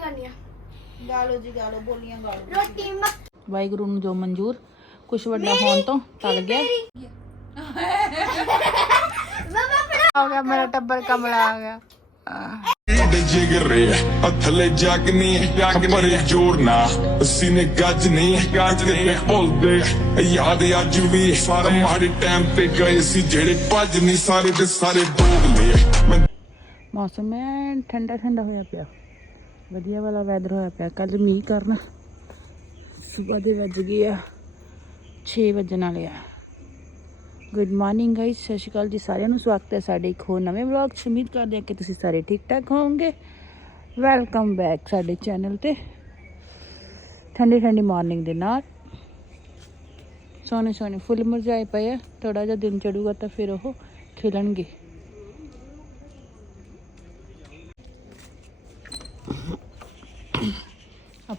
ਕਰਨੀ ਆ। ਗਾਲੋ ਜੀ ਗਾਲੋ ਬੋਲੀਆਂ ਗਾਲੋ ਰੋਟੀ ਮੱਕ ਵਾਹਿਗੁਰੂ ਨੂੰ ਜੋ ਮਨਜ਼ੂਰ ਕੁਛ ਵੱਡਾ ਹੋਣ ਤੋਂ ਟਲ ਗਿਆ। ਹੋ ਗਿਆ ਮੇਰਾ ਟੱਬਰ ਕਮਲਾ ਆ ਗਿਆ। ਦੇ ਜਿਗਰੇ ਅਥਲੇ ਜਾਗਨੀ ਕਮਰੇ ਜੋੜਨਾ ਸੀਨੇ ਗੱਜਨੀ ਗੱਜ ਦੇ ਭੁੱਲਦੇ। ਯਾਦ ਅੱਜ ਵੀ ਸਾਰੇ ਮਾੜੇ ਟਾਈਮ ਤੇ ਗਏ ਸੀ ਜਿਹੜੇ ਭੱਜ ਨਹੀਂ ਸਾਰੇ ਦੇ ਸਾਰੇ ਮੈਂ ਮੌਸਮ ਐ ਠੰਡਾ ਠੰਡਾ ਹੋਇਆ ਪਿਆ। ਵਧੀਆ ਵਾਲਾ ਵੈਦਰ ਹੋਇਆ ਪਿਆ। ਕੱਲ ਮੀਂਹ ਕਰਨਾ ਸਵੇਰ ਦੇ ਵੱਜ ਗਏ ਆ 6 ਵਜਣ ਵਾਲੇ ਆ। ਗੁੱਡ ਮਾਰਨਿੰਗ ਗਾਇਸ ਸਤਿ ਸ਼੍ਰੀ ਅਕਾਲ ਜੀ ਸਾਰਿਆਂ ਨੂੰ। ਸਵਾਗਤ ਹੈ ਸਾਡੇ ਇੱਕ ਹੋਰ ਨਵੇਂ ਵਲੌਗ 'ਚ। ਉਮੀਦ ਕਰਦੇ ਹਾਂ ਕਿ ਤੁਸੀਂ ਸਾਰੇ ਠੀਕ ਠਾਕ ਹੋਵੋਗੇ। ਵੈਲਕਮ ਬੈਕ ਸਾਡੇ ਚੈਨਲ ਤੇ। ਠੰਡੀ ਠੰਡੀ ਮਾਰਨਿੰਗ ਦੇ ਨਾਲ। ਸੋਹਣੇ ਸੋਹਣੇ ਫੁੱਲ ਮੁਰਝਾਏ ਪਏ ਆ। ਥੋੜਾ ਜਿਹਾ ਦਿਨ ਚੜੂਗਾ ਤਾਂ ਫਿਰ ਉਹ ਖਿਲਣਗੇ।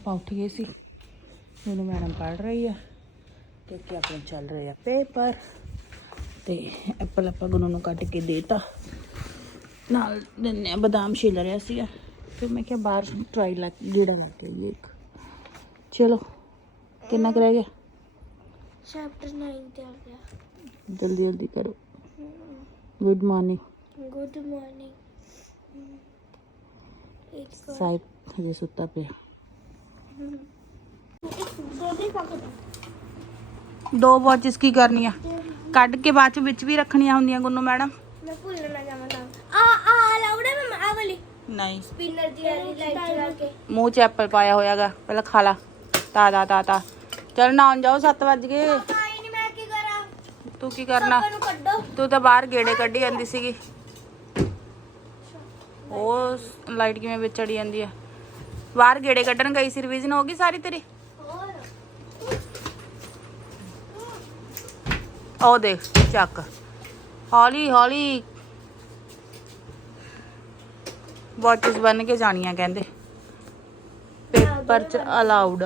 ਆਪਾਂ ਉੱਠ ਗਏ ਸੀ। ਮੈਨੂੰ ਮੈਡਮ ਪੜ੍ਹ ਰਹੀ ਆ। ਤੇ ਕਿ ਆਪਣੇ ਚੱਲ ਰਹੇ ਆ ਪੇਪਰ। ਤੇ ਐਪਲ ਆਪਾਂ ਗੁਰੂ ਨੂੰ ਕੱਟ ਕੇ ਦੇਤਾ। ਨਾਲ ਦਿੰਨੇ ਆ ਬਦਾਮ ਛਿਲ ਰਿਹਾ ਸੀਗਾ। ਫਿਰ ਮੈਂ ਕਿਹਾ ਬਾਹਰ ਟਰਾਈ ਲਾ ਗੇੜਾ ਲਾ ਕੇ ਆਈਏ ਇੱਕ। ਚਲੋ ਕਿੰਨਾ ਕੁ ਰਹਿ ਗਿਆ? ਚੈਪਟਰ 9 ਤੇ ਆ ਗਿਆ। ਜਲਦੀ ਜਲਦੀ ਕਰੋ। ਗੁੱਡ ਮਾਰਨਿੰਗ ਗੁੱਡ ਮਾਰਨਿੰਗ ਇੱਕ ਸਾਹਿਬ ਹਜੇ ਸੁੱਤਾ ਪਿਆ। ਦੋ ਵਾਚਸ ਕੀ ਕਰਨੀਆਂ? ਕੱਢ ਕੇ ਬਾਅਦ ਚ ਵਿੱਚ ਵੀ ਰੱਖਣੀਆਂ ਹੁੰਦੀਆਂ ਗੁੰਨੂ ਮੈਡਮ। ਮੈਂ ਭੁੱਲ ਨਾ ਜਾਵਾਂ ਤਾਂ। ਆ ਆ ਲਾਉੜਾ ਮੈਂ ਆ ਵਾਲੀ। ਨਹੀਂ। ਸਪਿਨਰ ਦੀ ਵਾਲੀ ਲਾਈਟ ਚਲਾ ਕੇ। ਮੂੰਹ 'ਚ ਐਪਲ ਪਾਇਆ ਹੋਇਆਗਾ ਪਹਿਲਾਂ ਖਾ ਲਾ। ਤਾਜ਼ਾ ਤਾਜ਼ਾ ਚਲ ਨਾਉਣ ਜਾਓ 7 ਵਜ ਗਏ। ਆਈ ਨਹੀਂ ਮੈਂ ਕੀ ਕਰਾਂ। ਤੂੰ ਕੀ ਕਰਨਾ? ਨੂੰ ਕੱਢੋ। ਤੂੰ ਤਾਂ ਬਾਹਰ ਗੇੜੇ ਕੱਢੀ ਜਾਂਦੀ ਸੀਗੀ। ਉਹ ਲਾਈਟ ਕਿਵੇਂ ਵਿੱਚ ਚੜੀ ਜਾਂਦੀ ਆ? ਬਾਹਰ ਗੇੜੇ ਕੱਢਣ ਗਈ ਸੀ ਰਿਵੀਜ਼ਨ ਹੋ ਗਈ ਸਾਰੀ ਤੇਰੀ? ਉਹ ਦੇਖ ਚੱਕ। ਹੌਲੀ ਹੌਲੀ। ਵਾਚਸ ਬਣ ਕੇ ਜਾਣੀਆਂ ਕਹਿੰਦੇ। ਪੇਪਰ ਚ ਅਲਾਉਡ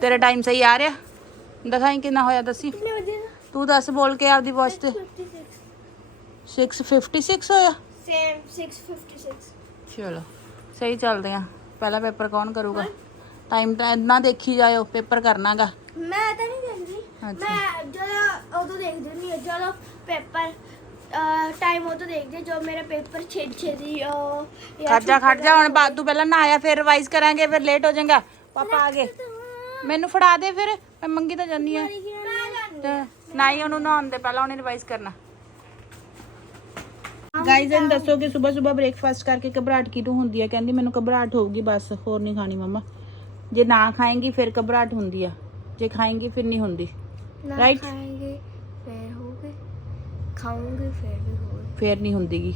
ਤੇਰਾ ਟਾਈਮ ਸਹੀ ਆ ਰਿਹਾ? ਦਿਖਾਈ ਕਿੰਨਾ ਹੋਇਆ ਦੱਸੀ? ਤੂੰ ਦੱਸ ਬੋਲ ਕੇ ਆਪਦੀ ਵਾਚ ਤੇ। 56 656 ਹੋਇਆ? ਸੇਮ 656 ਚਲੋ। ਸਹੀ ਚੱਲਦੇ ਆ। ਪਹਿਲਾ ਪੇਪਰ ਕੌਣ ਕਰੂਗਾ? ਟਾਈਮ ਤਾਂ ਇੰਨਾ ਦੇਖੀ ਜਾਇਓ ਪੇਪਰ ਕਰਨਾਗਾ। ਮੈਂ ਤਾਂ ਨਹੀਂ ਦੇਖਦੀ। ਮੈਂ ਜਦੋਂ ਉਦੋਂ ਦੇਖਦੀ ਹੁੰਦੀ ਹਾਂ ਜਦੋਂ ਪੇਪਰ ਟਾਈਮ ਉਦੋਂ ਦੇਖਦੀ ਜਦੋਂ ਮੇਰਾ ਪੇਪਰ ਛੇ ਛੇ ਦੀ ਅਹ, ਜਾਂ ਖੜ ਜਾ ਖੜ ਜਾ ਹੁਣ ਬਾਅਦ ਤੂੰ ਪਹਿਲਾਂ ਨਹਾਇਆ ਫਿਰ ਰਿਵਾਈਜ਼ ਕਰਾਂਗੇ ਫਿਰ ਲੇਟ ਹੋ ਜਾਏਗਾ। ਪਾਪਾ ਆ ਗਏ। ਮੈਨੂੰ ਫੜਾ ਦੇ ਫਿਰ ਮੈਂ ਮੰਗੀ ਤਾਂ ਜਾਨੀ ਆ ਮੈਂ ਜਾਂਦੀ ਤੇ ਨਾ ਹੀ ਉਹਨੂੰ ਨਹਾਉਣ ਦੇ ਪਹਿਲਾਂ ਉਹਨੇ ਰਿਵਾਈਜ਼ ਕਰਨਾ। ਗਾਇਜ਼ ਇਹਨੂੰ ਦੱਸੋ ਕਿ ਸਵੇਰ ਸਵੇਰ ਬ੍ਰੇਕਫਾਸਟ ਕਰਕੇ ਘਬਰਾਹਟ ਕਿਉਂ ਹੁੰਦੀ ਹੈ ਕਹਿੰਦੀ ਮੈਨੂੰ ਘਬਰਾਟ ਹੋਊਗੀ ਬਸ ਹੋਰ ਨਹੀਂ ਖਾਣੀ ਮਮਾ। ਜੇ ਨਾ ਖਾਏਂਗੀ ਫਿਰ ਘਬਰਾਹਟ ਹੁੰਦੀ ਆ। ਜੇ ਖਾਏਂਗੀ ਫਿਰ ਨਹੀਂ ਹੁੰਦੀ। ਨਾ ਫਿਰ ਨਹੀਂ ਹੁੰਦੀਗੀ।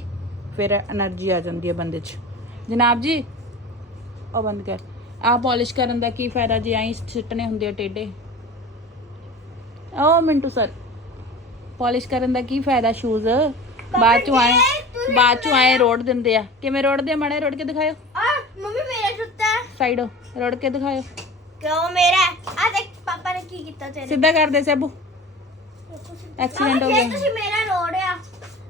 ਫਿਰ એનર્ਜੀ ਆ ਜਾਂਦੀ ਆ ਬੰਦੇ 'ਚ। ਜਨਾਬ ਜੀ ਉਹ ਬੰਦ ਕਰ। ਆਹ ਪਾਲਿਸ਼ ਕਰਨ ਦਾ ਕੀ ਫਾਇਦਾ ਜੇ ਐਂ ਸਿੱਟਨੇ ਹੁੰਦੇ ਆ ਟੇਡੇ? ਓ ਮਿੰਟੂ ਸਰ ਪੋਲਿਸ਼ ਕਰਨ ਦਾ ਕੀ ਫਾਇਦਾ ਸ਼ੂਜ਼ ਬਾਅਦ ਚ ਆਏ ਬਾਅਦ ਚ ਆਏ ਰੋੜ ਦਿੰਦੇ ਆ ਕਿਵੇਂ ਰੋੜਦੇ ਆ ਮਾੜੇ ਰੋੜ ਕੇ ਦਿਖਾਇਓ ਆ ਮੰਮੀ ਮੇਰਾ ਜੁੱਤਾ ਸਾਈਡ ਰੋੜ ਕੇ ਦਿਖਾਇਓ ਕਿਉਂ ਮੇਰਾ ਆ ਦੇਖ ਪਾਪਾ ਨੇ ਕੀ ਕੀਤਾ ਤੇਰੇ ਸਿੱਧਾ ਕਰਦੇ ਸੈਬੂ ਐਕਸੀਡੈਂਟ ਹੋ ਜੇ ਗਿਆ ਤੁਸੀਂ ਮੇਰਾ ਰੋੜਿਆ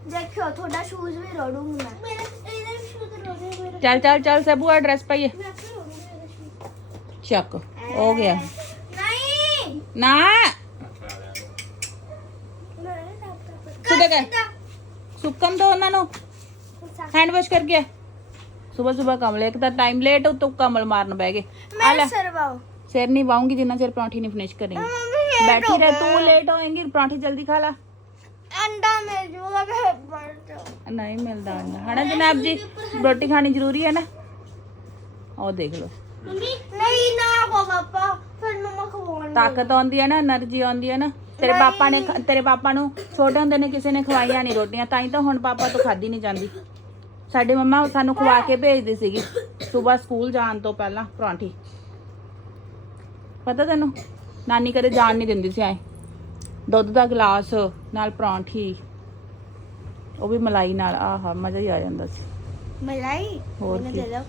ਦੇਖਿਓ ਤੁਹਾਡਾ ਸ਼ੂਜ਼ ਵੀ ਰੋੜੂੰਗੀ ਮੈਂ ਮੇਰਾ ਇਹਦਾ ਵੀ ਸ਼ੂਜ਼ ਰੋੜਿਆ ਮੇਰਾ ਚੱਲ ਚੱਲ ਚੱਲ ਸੈਬੂ ਆ ਡਰੈਸ ਪਾਈਏ ਮੈਂ ਆਪੇ ਰੋੜੂੰਗੀ ਇਹਦਾ ਸ਼ੂਜ਼ ਚੱਕ ਹੋ ਗਿਆ ਨਹੀਂ ਨਾ ਮੈਂ ਟਾਪ ਟਾਪ ਸਿੱਧਾ ਕਰ सुखम तो उन्होंने हैंड वॉश करके सुबह सुबह कमल एक तो टाइम लेट तो कमल मारन बह गए। सिर नहीं पाऊँगी जिन्ना चेर परौंठी नहीं फिनिश करेंगे। बैठी रह तू लेट होएँगी परौंठी जल्दी खा ला। मिलता है ना देख लो। ताकत आंदी है ना एनर्जी आंदी है ना? ਤੇਰੇ ਪਾਪਾ ਨੇ ਖ- ਤੇਰੇ ਪਾਪਾ ਨੂੰ ਛੋਟੇ ਹੁੰਦੇ ਨੇ ਕਿਸੇ ਨੇ ਖਵਾਈਆਂ ਨਹੀਂ ਰੋਟੀਆਂ ਤਾਂ ਹੀ ਤਾਂ ਹੁਣ ਪਾਪਾ ਤੋਂ ਖਾਦੀ ਨਹੀਂ ਜਾਂਦੀ। ਸਾਡੇ ਮੰਮਾ ਸਾਨੂੰ ਖਵਾ ਕੇ ਭੇਜਦੀ ਸੀਗੀ ਸਵੇਰ ਸਕੂਲ ਜਾਣ ਤੋਂ ਪਹਿਲਾਂ ਪਰੌਂਠੀ। ਪਤਾ ਤੈਨੂੰ? ਨਾਨੀ ਕਦੇ ਜਾਣ ਨਹੀਂ ਦਿੰਦੀ ਸੀ ਐ ਦੁੱਧ ਦਾ ਗਲਾਸ ਨਾਲ ਪਰੌਂਠੀ। ਉਹ ਵੀ ਮਲਾਈ ਨਾਲ ਆਹਾ ਮਜ਼ਾ ਹੀ ਆ ਜਾਂਦਾ ਸੀ। ਮਲਾਈ? ਹੋਰ ਮੈਨੂੰ ਕੀ? ਦੇ ਦਿਓ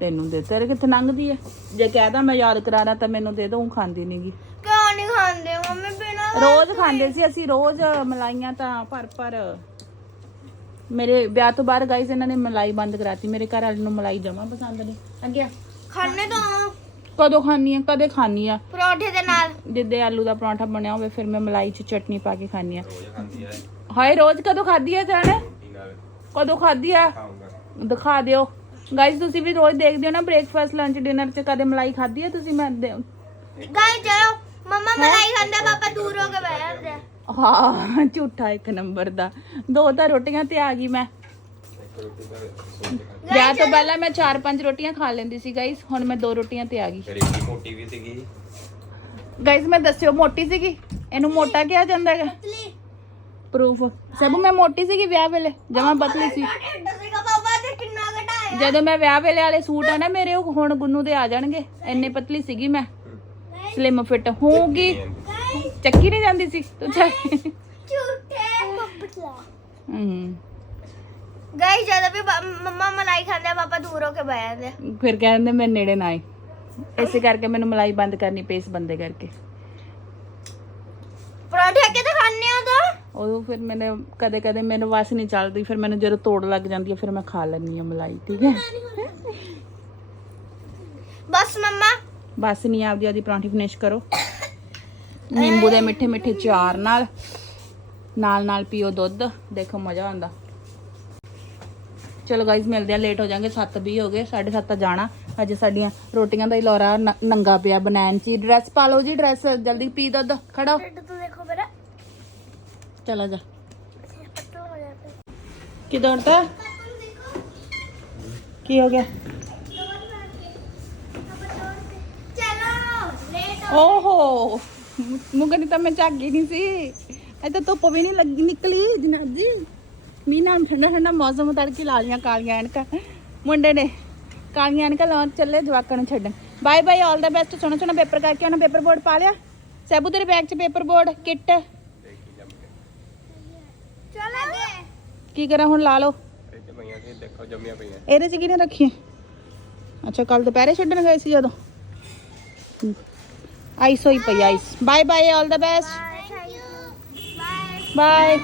ਤੈਨੂੰ ਦੇ ਤੇਰੇ ਕਿੱਥੇ ਲੰਘਦੀ ਹੈ ਜੇ ਕਹਿਦਾ ਮੈਂ ਯਾਦ ਕਰਾਣਾ ਤਾਂ ਮੈਨੂੰ ਦੇ ਦੋ ਖਾਂਦੀ ਨਹੀਂਗੀ ਕਿਉਂ ਨਹੀਂ ਖਾਂਦੇ? ਮੰਮੀ ਰੋਜ਼ ਖਾਂਦੇ ਸੀ ਅਸੀਂ ਰੋਜ਼ ਮਲਾਈਆਂ ਤਾਂ ਭਰ ਭਰ। ਮੇਰੇ ਵਿਆਹ ਤੋਂ ਬਾਅਦ ਗਾਈਸ ਇਹਨਾਂ ਨੇ ਮਲਾਈ ਬੰਦ ਕਰਾਤੀ। ਮੇਰੇ ਘਰ ਵਾਲੇ ਨੂੰ ਮਲਾਈ ਜਮਾ ਪਸੰਦ ਨਹੀਂ। ਅੱਗੇ ਖਾਣੇ ਤੋਂ ਕਦੋਂ ਖਾਣੀ ਆ ਕਦੇ ਖਾਣੀ ਆ। ਪਰੌਂਠੇ ਦੇ ਨਾਲ। ਜਿੱਦੇ ਆਲੂ ਦਾ ਪਰੌਂਠਾ ਬਣਿਆ ਹੋਵੇ ਫਿਰ ਮੈਂ ਮਲਾਈ 'ਚ ਚਟਨੀ ਪਾ ਕੇ ਖਾਣੀ ਆ। ਹਾਏ ਰੋਜ਼ ਕਦੋਂ ਖਾਦੀ ਆ ਜਾਣੇ ਕਦੋਂ ਖਾਦੀ ਆ? ਦਿਖਾ ਦਿਓ। ਗਾਈਸ ਤੁਸੀਂ ਵੀ ਰੋਜ਼ ਦੇਖਦੇ ਹੋ ਨਾ ਬ੍ਰੇਕਫਾਸਟ ਲੰਚ ਡਿਨਰ 'ਚ ਕਦੇ ਮਲਾਈ ਖਾਦੀ ਆ ਤੁਸੀਂ? ਮੈਂ ਦੇ- ਗਾਇ ਚਲੋ ਮੰਮਾ ਮਲਾਈ ਖਾਂਦਾ ਪਾਪਾ ਦੂਰ ਹੋ ਕੇ ਬਹਿ ਜਾਂਦੇ ਆ। ਹਾਂ ਝੂਠਾ ਇੱਕ ਨੰਬਰ ਦਾ। ਦੋ ਤਾਂ ਰੋਟੀਆਂ ਤੇ ਆ ਗਈ ਮੈਂ। ਵਿਆਹ ਤੋਂ ਪਹਿਲਾਂ ਮੈਂ 4-5 ਰੋਟੀਆਂ ਖਾ ਲੈਂਦੀ ਸੀ ਗਾਈਸ ਹੁਣ ਮੈਂ ਦੋ ਰੋਟੀਆਂ ਤੇ ਆ ਗਈ। ਗਰੀਬੀ ਮੋਟੀ ਵੀ ਸੀਗੀ? ਗਾਈਸ ਮੈਂ ਦੱਸਿਓ ਮੋਟੀ ਸੀਗੀ? ਇਹਨੂੰ ਮੋਟਾ ਕਿਹਾ ਜਾਂਦਾ ਹੈ ਪ੍ਰੂਫ ਸਭ ਮੈਂ ਮੋਟੀ ਸੀਗੀ ਵਿਆਹ ਵੇਲੇ ਜਮਾ ਪਤਲੀ ਸੀ। ਜਦੋਂ ਮੈਂ ਵਿਆਹ ਵੇਲੇ ਵਾਲੇ ਸੂਟ ਆ ਨਾ ਮੇਰੇ ਉਹ ਹੁਣ ਗੁੰਨੂ ਦੇ ਆ ਜਾਣਗੇ। ਇੰਨੇ ਪਤਲੀ ਸੀਗੀ ਮੈਂ। ਸਲਿਮ ਫਿਟ ਹੋਊਗੀ। ਚੱਕੀ ਨਹੀਂ ਜਾਂਦੀ ਸੀ ਤੂੰ ਚੱਕ। ਝੂਠੇ ਹੂੰ। ਗਾਇ ਜਦੋਂ ਵੀ ਮੰਮਾ ਮਲਾਈ ਖਾਂਦੇ ਆ, ਪਾਪਾ ਦੂਰ ਹੋ ਕੇ ਬਹਿ ਜਾਂਦੇ। ਫਿਰ ਕਹਿੰਦੇ ਮੈਂ ਨੇੜੇ ਨਾ ਆਈ ਇਸੇ ਕਰਕੇ ਮੈਨੂੰ ਮਲਾਈ ਬੰਦ ਕਰਨੀ ਪਈ ਇਸ ਬੰਦੇ ਕਰਕੇ। ਪਰੌਂਠੇ ਕਿਤੇ ਖਾਣੇ ਹੋ ਤਾਂ ਉਦੋਂ। ਫਿਰ ਮੈਨੇ ਕਦੇ ਕਦੇ ਮੈਨੂੰ ਵਸ ਨਹੀਂ ਚੱਲਦੀ ਫਿਰ ਮੈਨੂੰ ਜਦੋਂ ਤੋੜ ਲੱਗ ਜਾਂਦੀ ਹੈ ਫਿਰ ਮੈਂ ਖਾ ਲੈਂਦੀ ਹਾਂ ਮਲਾਈ ਠੀਕ ਹੈ? ਬਸ ਮੰਮਾ ਬਸ ਨਹੀਂ ਆਪਦੀ ਆਪਦੀ ਪਰਾਂਠੀ ਫਿਨਿਸ਼ ਕਰੋ। ਨਿੰਬੂ ਦੇ ਮਿੱਠੇ ਮਿੱਠੇ ਚਾਰ ਨਾਲ ਨਾਲ ਨਾਲ ਪੀਓ ਦੁੱਧ ਦੇਖੋ ਮਜ਼ਾ ਆਉਂਦਾ। ਚਲੋ ਗਾਇਜ਼ ਮਿਲਦੇ ਆ ਲੇਟ ਹੋ ਜਾਾਂਗੇ 7:20 ਹੋ ਗਏ 7:30 ਜਾਣਾ। ਅਜੇ ਸਾਡੀਆਂ ਰੋਟੀਆਂ ਦਾ ਹੀ ਲੋਰਾ ਨੰਗਾ ਪਿਆ ਬਨੈਣ ਚ। ਡਰੈਸ ਪਾ ਲਓ ਜੀ ਡਰੈਸ ਜਲਦੀ ਪੀ ਦੁੱਧ ਖੜੋ। ਤੋਂ ਚਲਾ ਜਾ। ਪਤਲਾ ਹੋ ਜਾਂਦਾ। ਕੀ ਦੌੜਦਾ ਕੀ ਹੋ ਗਿਆ? ਓਹੋ ਮੁਗਨੀ ਤਾਂ ਮੈਂ ਝਾਗੀ ਨਹੀਂ ਸੀ। ਇਹ ਤਾਂ ਧੁੱਪ ਵੀ ਨਹੀਂ ਲੱਗੀ ਨਿਕਲੀ ਜਨਾਬ ਜੀ। ਮੀਂਹ ਨਾਲ ਠੰਡਾ ਠੰਡਾ ਮੌਸਮ ਤੜਕੇ ਲਾ ਲੀਆਂ ਕਾਲੀਆਂ ਐਨਕਾਂ। ਮੁੰਡੇ ਨੇ ਕਾਲੀਆਂ ਐਨਕਾਂ ਲਾਉਣ ਚੱਲੇ ਜਵਾਕਾਂ ਨੂੰ ਛੱਡਣ। Bye bye all the best ਸੋਹਣਾ ਸੋਹਣਾ ਪੇਪਰ ਕਰਕੇ ਆਉਣਾ ਪੇਪਰ ਬੋਰਡ ਪਾ ਲਿਆ। ਸੈਬੂ ਤੇਰੇ ਬੈਗ 'ਚ ਪੇਪਰ ਬੋਰਡ ਕਿੱਟ? ਚਲੋ ਕੀ ਕਰਾਂ ਹੁਣ ਲਾ ਲਓ। ਇੱਥੇ ਪਈਆਂ ਸੀ ਦੇਖੋ ਜੰਮੀਆਂ ਪਈਆਂ। ਇਹਦੇ 'ਚ ਕਿਹਨੇ ਰੱਖੀ ਅੱਛਾ ਕੱਲ ਦੁਪਹਿਰੇ ਛੱਡਣ ਗਏ ਸੀ ਜਦੋਂ? ਆਈਸ ਹੋਈ ਪਈ ice bye bye all the best bye bye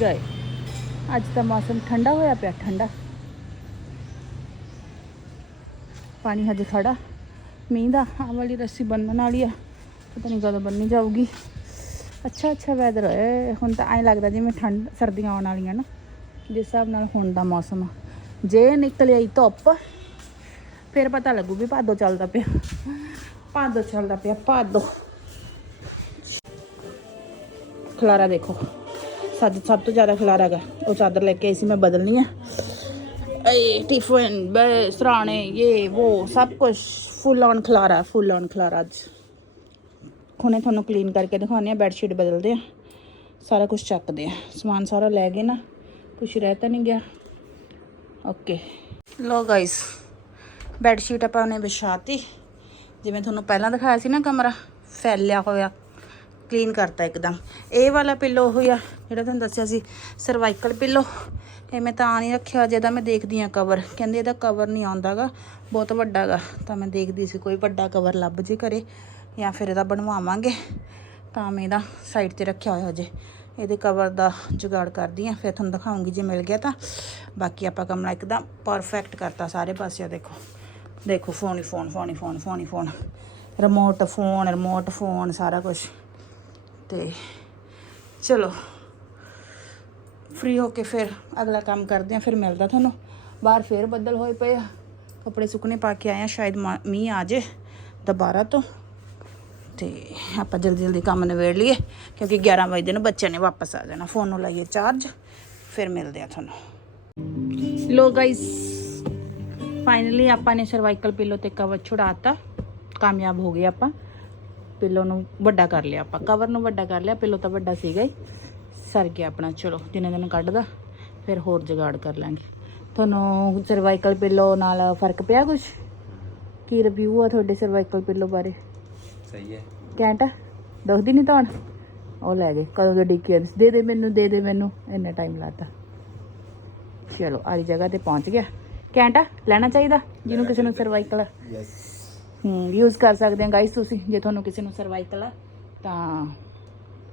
ਗਏ ਅੱਜ ਤਾਂ ਮੌਸਮ ਠੰਡਾ ਹੋਇਆ ਪਿਆ ਠੰਡਾ ਪਾਣੀ ਹਜੇ ਖੜਾ ਮੀਂਹ ਦਾ ਆਹ ਵਾਲੀ ਰੱਸੀ ਬੰਨਣ ਵਾਲੀ ਆ ਪਤਾ ਨਹੀਂ ਕਦੋਂ ਬੰਨੀ ਜਾਊਗੀ ਅੱਛਾ ਅੱਛਾ ਵੈਦਰ ਹੈ ਹੁਣ ਤਾਂ ਐਂ ਲੱਗਦਾ ਜਿਵੇਂ ਠੰਡ ਸਰਦੀਆਂ ਆਉਣ ਵਾਲੀਆਂ ਨਾ ਜਿਸ ਹਿਸਾਬ ਨਾਲ ਹੁਣ ਦਾ ਮੌਸਮ ਜੇ ਨਿਕਲ ਆਈ ਧੁੱਪ ਫਿਰ ਪਤਾ ਲੱਗੂ ਵੀ ਭਾਦੋ ਚੱਲਦਾ ਪਿਆ ਭਾਦੋ ਚੱਲਦਾ ਪਿਆ ਭਾਦੋ ਖਲਾਰਾ ਦੇਖੋ ਸੱਜ ਸਭ ਤੋਂ ਜ਼ਿਆਦਾ ਖਲਾਰਾ ਹੈਗਾ ਉਹ ਚਾਦਰ ਲੈ ਕੇ ਆਈ ਸੀ ਮੈਂ ਬਦਲਣੀ ਆ ਏ ਟਿਫਨ ਬੇ ਸਰਾਣੇ ਇਹ ਉਹ ਸਭ ਕੁਝ ਫੁੱਲ ਔਨ ਖਲਾਰਾ ਫੁੱਲ ਔਨ ਖਲਾਰਾ ਅੱਜ ਹੁਣੇ ਤੁਹਾਨੂੰ ਕਲੀਨ ਕਰਕੇ ਦਿਖਾਉਂਦੇ ਆ ਬੈੱਡ ਸ਼ੀਟ ਬਦਲਦੇ ਆ ਸਾਰਾ ਕੁਝ ਚੱਕਦੇ ਆ ਸਮਾਨ ਸਾਰਾ ਲੈ ਗਏ ਨਾ ਕੁਝ ਰਹਿ ਤਾਂ ਨਹੀਂ ਗਿਆ ਓਕੇ ਲੋ ਗਾਇਸ ਬੈੱਡ ਸ਼ੀਟ ਆਪਾਂ ਨੇ ਵਿਛਾਤੀ। ਜਿਵੇਂ ਤੁਹਾਨੂੰ ਪਹਿਲਾਂ ਦਿਖਾਇਆ ਸੀ ਨਾ ਕਮਰਾ, ਫੈਲਿਆ ਹੋਇਆ ਕਲੀਨ ਕਰਤਾ ਇੱਕਦਮ। ਇਹ ਵਾਲਾ ਪਿੱਲੋ ਉਹ ਆ, ਜਿਹੜਾ ਤੁਹਾਨੂੰ ਦੱਸਿਆ ਸੀ ਸਰਵਾਈਕਲ ਪਿੱਲੋ ਇਹ ਮੈਂ ਤਾਂ ਨਹੀਂ ਰੱਖਿਆ ਜਿਹਦਾ ਮੈਂ ਦੇਖਦੀ ਆ ਕਵਰ ਕਹਿੰਦੇ ਇਹਦਾ ਕਵਰ ਨਹੀਂ ਆਉਂਦਾਗਾ, ਬਹੁਤ ਵੱਡਾਗਾ। ਤਾਂ ਮੈਂ ਦੇਖਦੀ ਸੀ ਕੋਈ ਵੱਡਾ ਕਵਰ ਲੱਭ ਜੇ ਕਰੇ, ਜਾਂ ਫਿਰ ਇਹਦਾ ਬਣਵਾਵਾਂਗੇ। ਤਾਂ ਮੈਂ ਇਹਦਾ ਸਾਈਡ ਤੇ ਰੱਖਿਆ ਹੋਇਆ ਜੇ ਇਹਦੇ ਕਵਰ ਦਾ ਜੁਗਾੜ ਕਰਦੀ ਆ ਫਿਰ ਤੁਹਾਨੂੰ ਦਿਖਾਉਂਗੀ ਜੇ ਮਿਲ ਗਿਆ ਤਾਂ। ਬਾਕੀ ਆਪਾਂ ਕਮਰਾ ਇੱਕਦਮ ਪਰਫੈਕਟ ਕਰਤਾ ਸਾਰੇ ਪਾਸੇ ਦੇਖੋ। ਦੇਖੋ, ਫੋਨ ਹੀ ਫੋਨ ਫੋਨ ਹੀ ਫੋਨ ਫੋਨ ਹੀ phone. Remote phone remote phone ਸਾਰਾ ਕੁਝ ਤੇ ਚਲੋ ਫ੍ਰੀ ਹੋ ਕੇ ਫਿਰ ਅਗਲਾ ਕੰਮ ਕਰਦੇ ਆ ਫਿਰ ਮਿਲਦਾ ਤੁਹਾਨੂੰ। ਬਾਹਰ ਫੇਰ ਬੱਦਲ ਹੋਏ ਪਏ ਆ। ਕੱਪੜੇ ਸੁੱਕਣੇ ਪਾ ਕੇ ਆਏ ਆ ਸ਼ਾਇਦ ਮਾ- ਮੀਂਹ ਆ ਜੇ ਦੁਬਾਰਾ ਤੋਂ। ਤੇ ਆਪਾਂ ਜਲਦੀ ਜਲਦੀ ਕੰਮ ਨਿਬੇੜ ਲਈਏ, ਕਿਉਂਕਿ 11 ਵਜੇ ਨੂੰ ਬੱਚਿਆਂ ਨੇ ਵਾਪਸ ਆ ਜਾਣਾ। ਫੋਨ ਨੂੰ ਲਾਈਏ ਚਾਰਜ ਫਿਰ ਮਿਲਦੇ ਆ ਤੁਹਾਨੂੰ। ਲੋ ਗਾਇਸ ਫਾਈਨਲੀ ਆਪਾਂ ਨੇ ਸਰਵਾਈਕਲ ਪਿੱਲੋ ਤੇ ਕਵਰ ਛੁਡਾਤਾ। ਕਾਮਯਾਬ ਹੋ ਗਏ ਆਪਾਂ। ਪਿੱਲੋ ਨੂੰ ਵੱਡਾ ਕਰ ਲਿਆ ਆਪਾਂ। ਕਵਰ ਨੂੰ ਵੱਡਾ ਕਰ ਲਿਆ। ਪਿੱਲੋ ਤਾਂ ਵੱਡਾ ਸੀਗਾ ਹੀ। ਸਰ ਗਿਆ ਆਪਣਾ। ਚਲੋ ਜਿੰਨੇ ਦਿਨ ਕੱਢਦਾ ਫਿਰ ਹੋਰ ਜੁਗਾੜ ਕਰ ਲਾਂਗੇ। ਤੁਹਾਨੂੰ ਸਰਵਾਈਕਲ ਪਿੱਲੋ ਨਾਲ ਫ਼ਰਕ ਪਿਆ ਕੁਝ ਕੀ ਰਿਵਿਊ ਆ ਤੁਹਾਡੇ ਸਰਵਾਈਕਲ ਪਿੱਲੋ ਬਾਰੇ? ਸਹੀ ਹੈ। ਕੈਂਟ ਦੁਖਦੀ ਨਹੀਂ ਤਾਂ ਉਹ ਲੈ ਗਏ। ਕਦੋਂ ਦੇ ਡਿੱਕੀ ਦੇ ਦੇ ਮੈਨੂੰ ਦੇ ਦੇ ਮੈਨੂੰ। ਇੰਨਾ ਟਾਈਮ ਲਾਤਾ। ਚਲੋ ਆਲੀ ਜਗ੍ਹਾ ਤੇ ਪਹੁੰਚ ਗਿਆ। ਕੈਂਟ? ਲੈਣਾ ਚਾਹੀਦਾ ਜਿਹਨੂੰ ਕਿਸੇ ਨੂੰ ਸਰਵਾਈਕਲ ਯੈਸ ਹੂੰ ਯੂਜ਼ ਕਰ ਸਕਦੇ ਆ ਗਾਇਸ ਤੁਸੀਂ ਜੇ ਤੁਹਾਨੂੰ ਕਿਸੇ ਨੂੰ ਸਰਵਾਈਕਲ ਆ ਤਾਂ